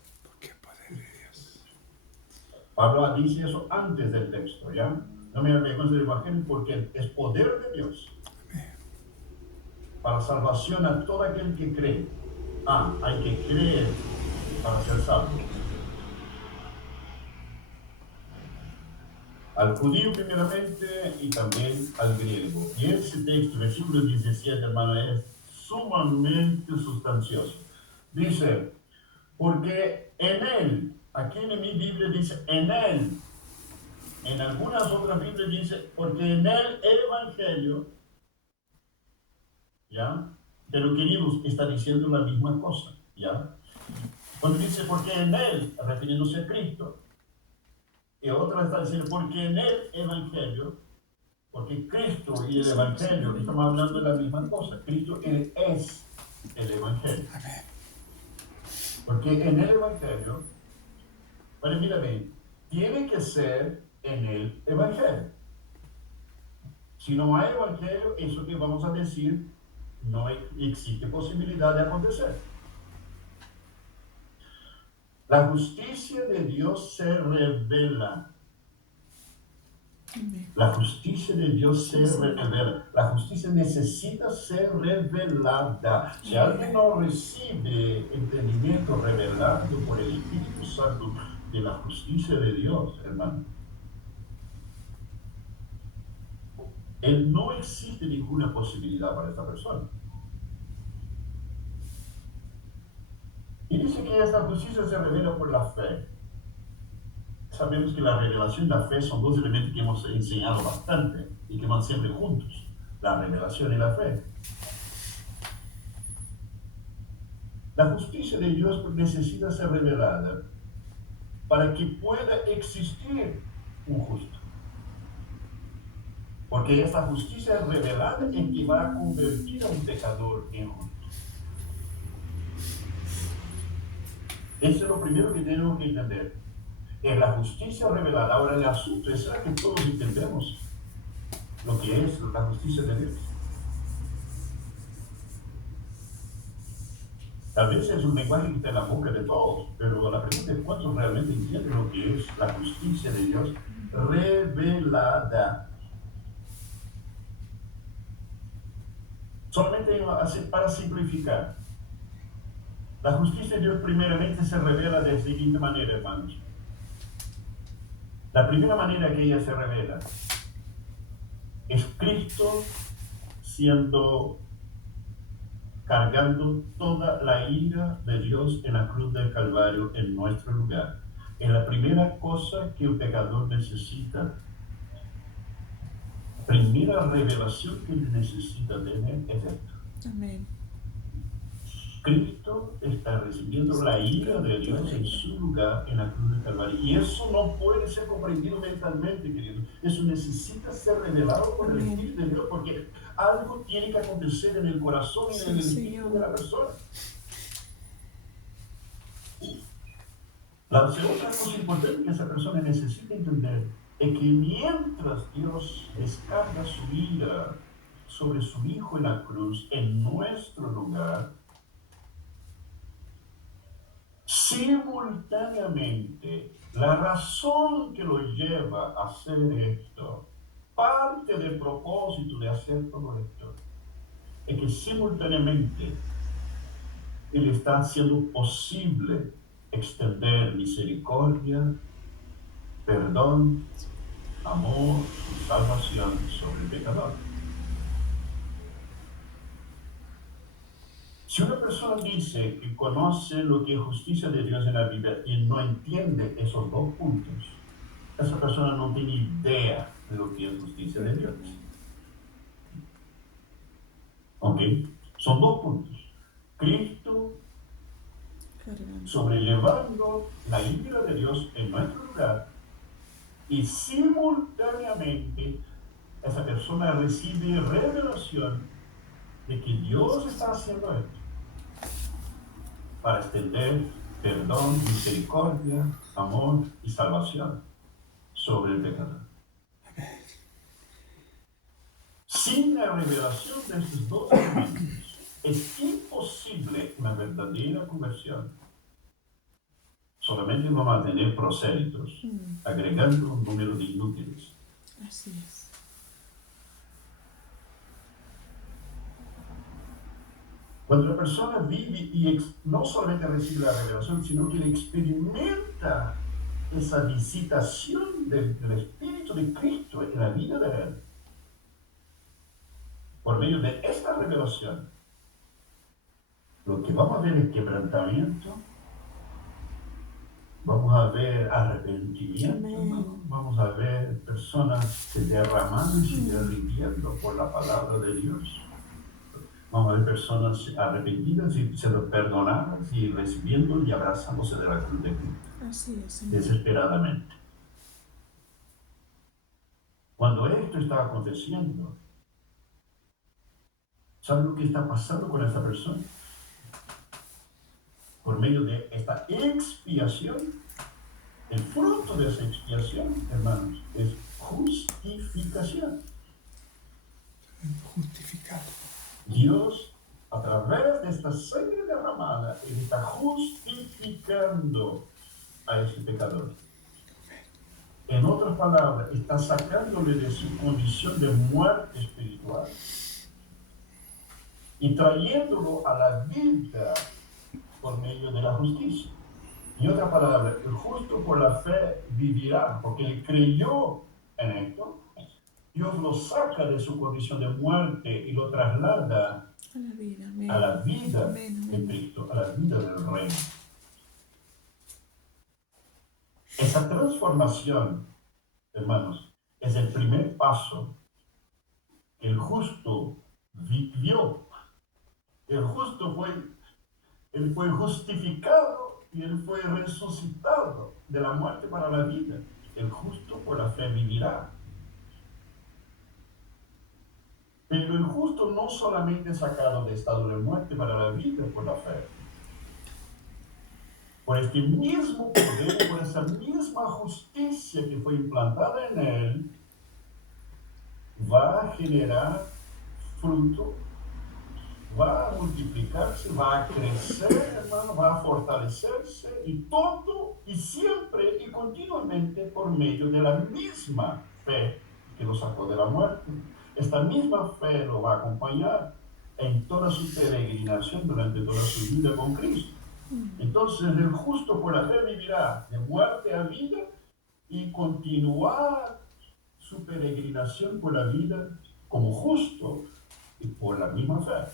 Pablo dice eso antes del texto, ¿ya? No me avergüenzo del Evangelio porque es poder de Dios para salvación a todo aquel que cree. Hay que creer para ser salvo. Al judío primeramente y también al griego. Y ese texto, versículo 17, hermano, es sumamente sustancioso. Dice, porque en él, aquí en mi Biblia dice en él, en algunas otras Biblias dice, porque en el Evangelio, ¿ya? Pero queridos, está diciendo la misma cosa, ¿ya? Cuando dice, porque en él, refiriéndose a Cristo, y otra está diciendo, porque en el Evangelio, porque Cristo y el Evangelio, estamos hablando de la misma cosa, Cristo es el Evangelio. Porque en el Evangelio, para mí bien, tiene que ser en el Evangelio. Si no hay Evangelio, eso que vamos a decir, no existe posibilidad de acontecer. La justicia de Dios se revela. La justicia de Dios se revela. La justicia necesita ser revelada. Si alguien no recibe entendimiento revelado por el Espíritu Santo de la justicia de Dios, hermano, no existe ninguna posibilidad para esta persona. Y dice que esta justicia se revela por la fe. Sabemos que la revelación y la fe son dos elementos que hemos enseñado bastante y que van siempre juntos, la revelación y la fe. La justicia de Dios necesita ser revelada para que pueda existir un justo. Porque esta justicia revelada es que va a convertir a un pecador en justo. Eso es lo primero que tenemos que entender. Es la justicia revelada. Ahora el asunto es, ¿será que todos entendemos lo que es la justicia de Dios? Tal vez es un lenguaje que está en la boca de todos, pero la pregunta es cuántos realmente entienden lo que es la justicia de Dios revelada. Solamente para simplificar, la justicia de Dios primeramente se revela de la siguiente manera, hermanos. La primera manera que ella se revela es Cristo cargando toda la ira de Dios en la cruz del Calvario en nuestro lugar. Es la primera cosa que el pecador necesita. Primera revelación que necesita tener es esto. Amén. Cristo está recibiendo la ira de Dios en su lugar en la cruz del Calvario. Y eso no puede ser comprendido mentalmente, querido. Eso necesita ser revelado por el Espíritu de Dios, porque algo tiene que acontecer en el corazón y en el espíritu de la persona. La otra cosa importante que esa persona necesita entender es que mientras Dios descarga su ira sobre su Hijo en la cruz, en nuestro lugar, simultáneamente, la razón que lo lleva a hacer esto, parte del propósito de hacer todo esto, es que simultáneamente Él está haciendo posible extender misericordia, perdón, amor y salvación sobre el pecador. Si una persona dice que conoce lo que es justicia de Dios en la vida y no entiende esos dos puntos, esa persona no tiene idea de lo que es justicia de Dios. ¿Ok? Son dos puntos. Cristo sobrellevando la ira de Dios en nuestro lugar y simultáneamente esa persona recibe revelación de que Dios está haciendo esto para extender perdón, misericordia, amor y salvación sobre el pecador. Sin la revelación de estos dos elementos, es imposible una verdadera conversión. Solamente vamos a tener prosélitos, agregando un número de inútiles. Así es. Cuando la persona vive y no solamente recibe la revelación, sino que experimenta esa visitación del Espíritu de Cristo en la vida de él, por medio de esta revelación, lo que vamos a ver es quebrantamiento, vamos a ver arrepentimiento, vamos a ver personas se derramando y se derritiendo por la palabra de Dios. Vamos a ver personas arrepentidas y siendo perdonadas y recibiendo y abrazándose de la cruz de Cristo. Así es. Desesperadamente. Cuando esto está aconteciendo, ¿sabe lo que está pasando con esta persona? Por medio de esta expiación, el fruto de esa expiación, hermanos, es justificación. Justificado. Dios, a través de esta sangre derramada, Él está justificando a ese pecador. En otras palabras, está sacándole de su condición de muerte espiritual y trayéndolo a la vida por medio de la justicia. En otras palabras, el justo por la fe vivirá, porque él creyó en esto Dios lo saca de su condición de muerte y lo traslada A la vida. Amén. a la vida Amén, de amén. Cristo, a la vida del Reino. Esa transformación, hermanos, es el primer paso que el justo vivió. El justo él fue justificado y él fue resucitado de la muerte para la vida. El justo por la fe vivirá. Pero el justo no solamente es sacado de estado de muerte para la vida por la fe. Por este mismo poder, por esa misma justicia que fue implantada en él, va a generar fruto, va a multiplicarse, va a crecer, hermano, va a fortalecerse, y todo, y siempre, y continuamente, por medio de la misma fe que lo sacó de la muerte. Esta misma fe lo va a acompañar en toda su peregrinación durante toda su vida con Cristo. Entonces el justo por la fe vivirá de muerte a vida y continuar su peregrinación por la vida como justo y por la misma fe.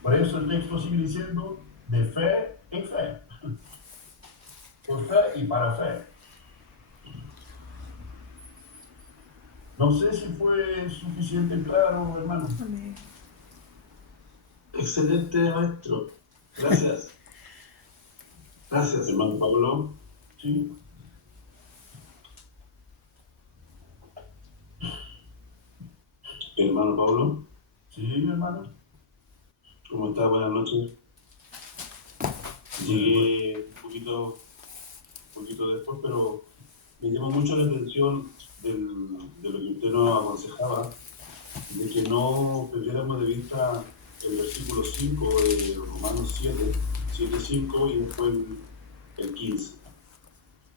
Por eso el texto sigue diciendo de fe en fe, por fe y para fe. No sé si fue suficiente claro, hermano. Amén. Excelente, maestro. Gracias. Gracias. Hermano Pablo, Sí. hermano Pablo, Sí, hermano. ¿cómo está? Buenas noches. Llegué un poquito después, pero me llamó mucho la atención de lo que usted nos aconsejaba, de que no perdiéramos de vista el versículo 5 de Romanos 7:5 y después el 15.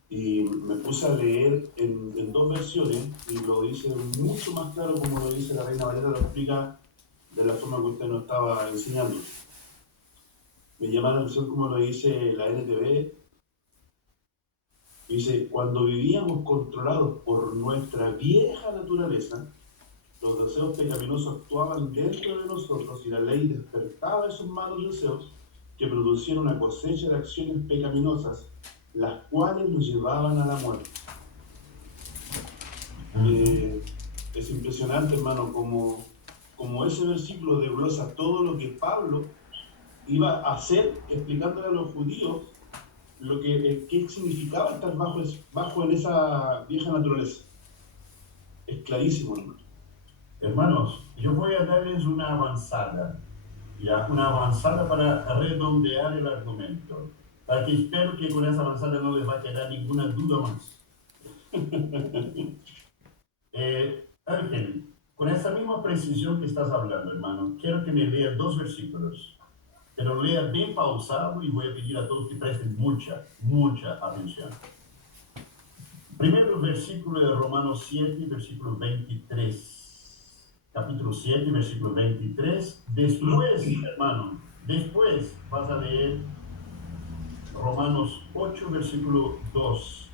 Y me puse a leer en dos versiones y lo dice mucho más claro como lo dice la Reina Valera, lo explica de la forma que usted nos estaba enseñando. Me llama la atención como lo dice la NTV. Dice, cuando vivíamos controlados por nuestra vieja naturaleza, los deseos pecaminosos actuaban dentro de nosotros y la ley despertaba esos malos deseos que producían una cosecha de acciones pecaminosas, las cuales nos llevaban a la muerte. Es impresionante, hermano, como ese versículo desglosa todo lo que Pablo iba a hacer, explicándole a los judíos qué significaba estar bajo en esa vieja naturaleza. Es clarísimo, hermano. Hermanos, yo voy a darles una avanzada para redondear el argumento, para que espero que con esa avanzada no les va a quedar ninguna duda más. Ángel, con esa misma precisión que estás hablando, hermano, quiero que me leas dos versículos, pero lea bien pausado y voy a pedir a todos que presten mucha atención. Primero el versículo de Romanos 7, versículo 23. Capítulo 7, versículo 23. Después, hermano, vas a leer Romanos 8, versículo 2.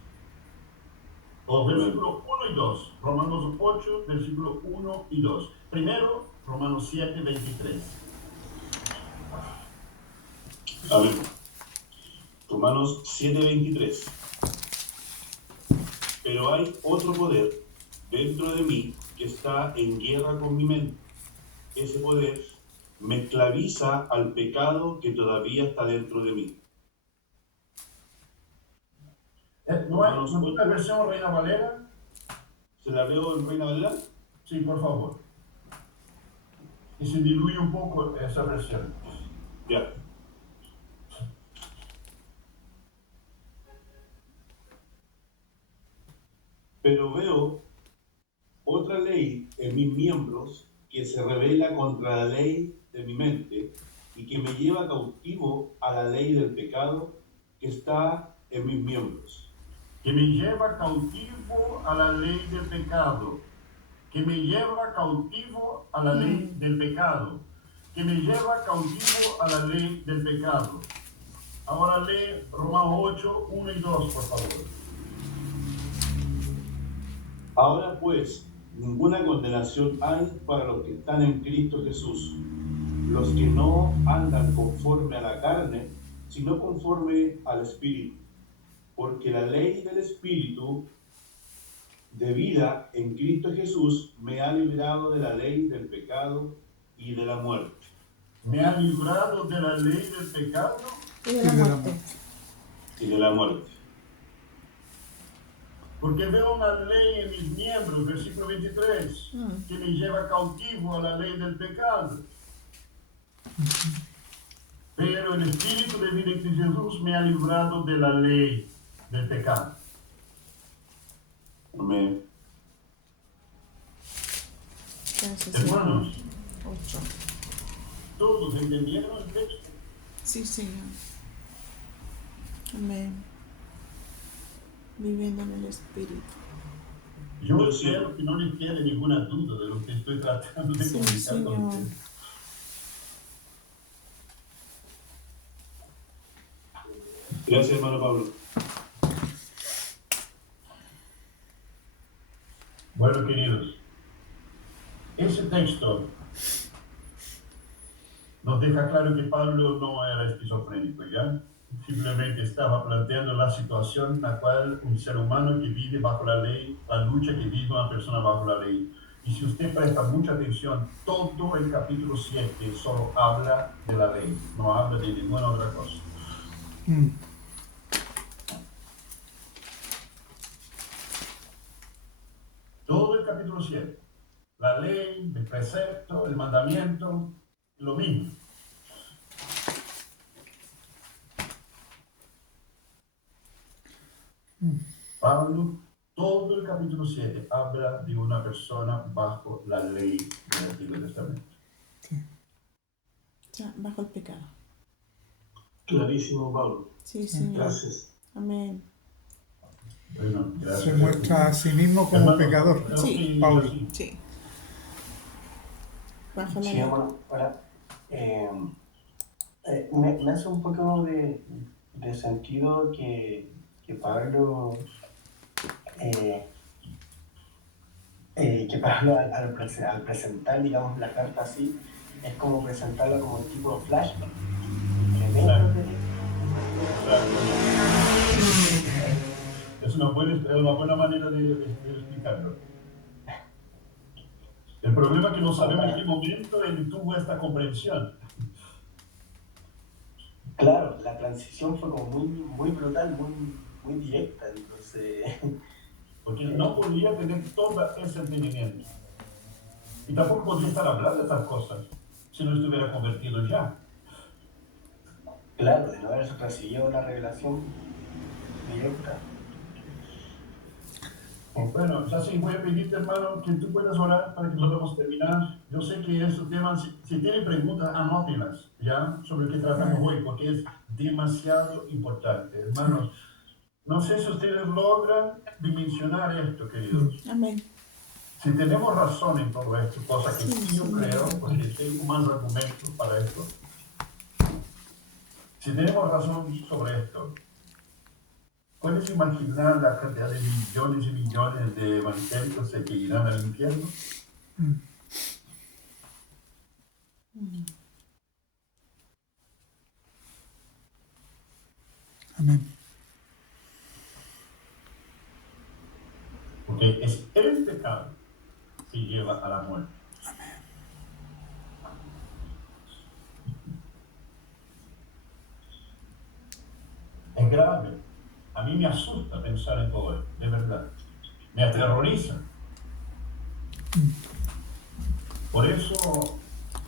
O versículo 1 y 2. Romanos 8, versículo 1 y 2. Primero, Romanos 7, 23. Amén. Romanos 7:23. Pero hay otro poder dentro de mí que está en guerra con mi mente. Ese poder me esclaviza al pecado que todavía está dentro de mí. ¿No hay una versión Reina Valera? ¿Se la leo en Reina Valera? Sí, por favor. Y se diluye un poco esa versión. Ya. Pero veo otra ley en mis miembros que se revela contra la ley de mi mente y que me lleva cautivo a la ley del pecado que está en mis miembros. Que me lleva cautivo a la ley del pecado. Que me lleva cautivo a la ley del pecado. Que me lleva cautivo a la ley del pecado. Ahora lee Romanos 8, 1 y 2, por favor. Ahora pues, ninguna condenación hay para los que están en Cristo Jesús, los que no andan conforme a la carne, sino conforme al Espíritu. Porque la ley del Espíritu de vida en Cristo Jesús me ha librado de la ley del pecado y de la muerte. Me ha librado de la ley del pecado Y de la muerte. Y de la muerte. porque veo una ley en mis miembros, versículo 23, que me lleva cautivo a la ley del pecado. Pero el Espíritu de vida en Cristo Jesús me ha librado de la ley del pecado. Amén. Gracias, Hermanos, Señor. 8. ¿todos entendieron el texto? Sí, Señor. Amén. Viviendo en el Espíritu. Yo espero que no les quede ninguna duda de lo que estoy tratando de Sí, comunicar con Señor. ustedes. Gracias, hermano Pablo. Bueno, queridos, ese texto nos deja claro que Pablo no era esquizofrénico, ¿ya? Simplemente estaba planteando la situación en la cual un ser humano que vive bajo la ley, la lucha que vive una persona bajo la ley. Y si usted presta mucha atención, todo el capítulo 7 solo habla de la ley, no habla de ninguna otra cosa. Todo el capítulo 7. La ley, el precepto, el mandamiento, lo mismo. Pablo, todo el capítulo 7 habla de una persona bajo la ley del Antiguo Testamento. Ya, bajo el pecado. Clarísimo, Pablo. Sí, Señor. Gracias. Amén. Bueno, gracias. Se muestra a sí mismo como Hermano, pecador. creo Sí. que Pablo. sí. Sí. Bajo la Sí, ley. hermano, ahora, me hace un poco de sentido que Pablo, al presentar, digamos, la carta así, es como presentarla como un tipo de flashback. Claro. Es una buena manera de explicarlo. El problema es que no sabemos en qué momento él tuvo esta comprensión. Claro, la transición fue como muy brutal, muy directa, entonces... Porque no podía tener todo ese entendimiento. Y tampoco podía estar hablando de estas cosas si no estuviera convertido ya. Claro, de no haber recibido la revelación directa. Bueno, ya sí, voy a pedirte, hermano, que tú puedas orar para que podamos terminar. Yo sé que estos temas, si tienen preguntas, anótenlas, ¿ya? Sobre lo que tratamos hoy, porque es demasiado importante. Hermanos, no sé si ustedes logran dimensionar esto, queridos. Amén. Si tenemos razón en todo esto, cosa que sí yo creo, porque tengo más argumentos para esto. Si tenemos razón sobre esto, ¿puedes imaginar la cantidad de millones y millones de evangélicos que irán al infierno? Amén. Porque es el pecado que lleva a la muerte. Es grave. A mí me asusta pensar en todo esto, de verdad. Me aterroriza. Por eso,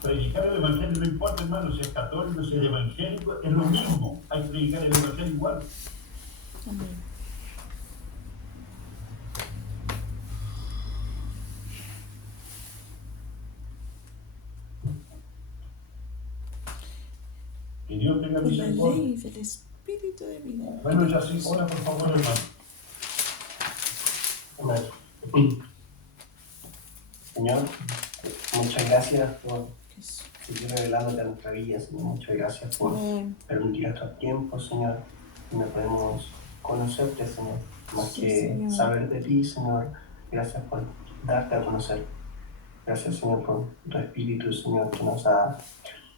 predicar el evangelio no importa, hermano, si es católico, si es evangélico, es lo mismo. Hay que predicar el evangelio igual. Amén. Que Dios tenga Por la misericordia. ley del Espíritu de vida. Bueno, ya sí, ora por favor, hermano. Señor, muchas gracias por Jesús. seguir revelándote a nuestra vida, Señor. Muchas gracias por Amén. permitir estos tiempos, Señor, donde podemos conocerte, Señor. Más Sí, que Señor. saber de ti, Señor, Gracias por darte a conocer. Gracias, Señor, por tu Espíritu, Señor, que nos ha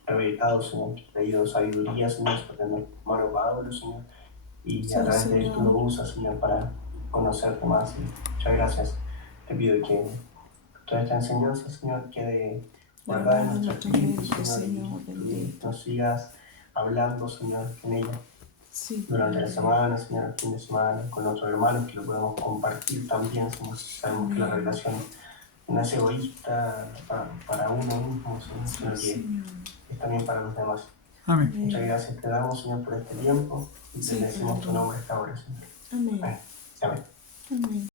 revelado, Señor, que te ha ido sabiduría, Señor, sobre nuestro hermano Pablo, Señor, y Sí, a través de él tú lo Señor. usas, Señor, para conocerte más. Señor. Muchas gracias. Te pido que toda esta enseñanza, Señor, quede guardada en Grabada en nuestro nuestra espíritu, mente, Señor, Señor, y que bendito. nos sigas hablando, Señor, en ella. Sí, Durante la Padre. semana, Señor, el fin de semana, con otros hermanos que lo podemos compartir también, Señor. Sabemos que la Amén. relación no es egoísta para uno mismo, Señor, Sí, sino que Señor. es también para los demás. Amén. Muchas Amén. gracias te damos, Señor, por este tiempo y Sí, bendecimos tu Padre. nombre esta hora, Señor. Amén. Amén. Amén. Amén.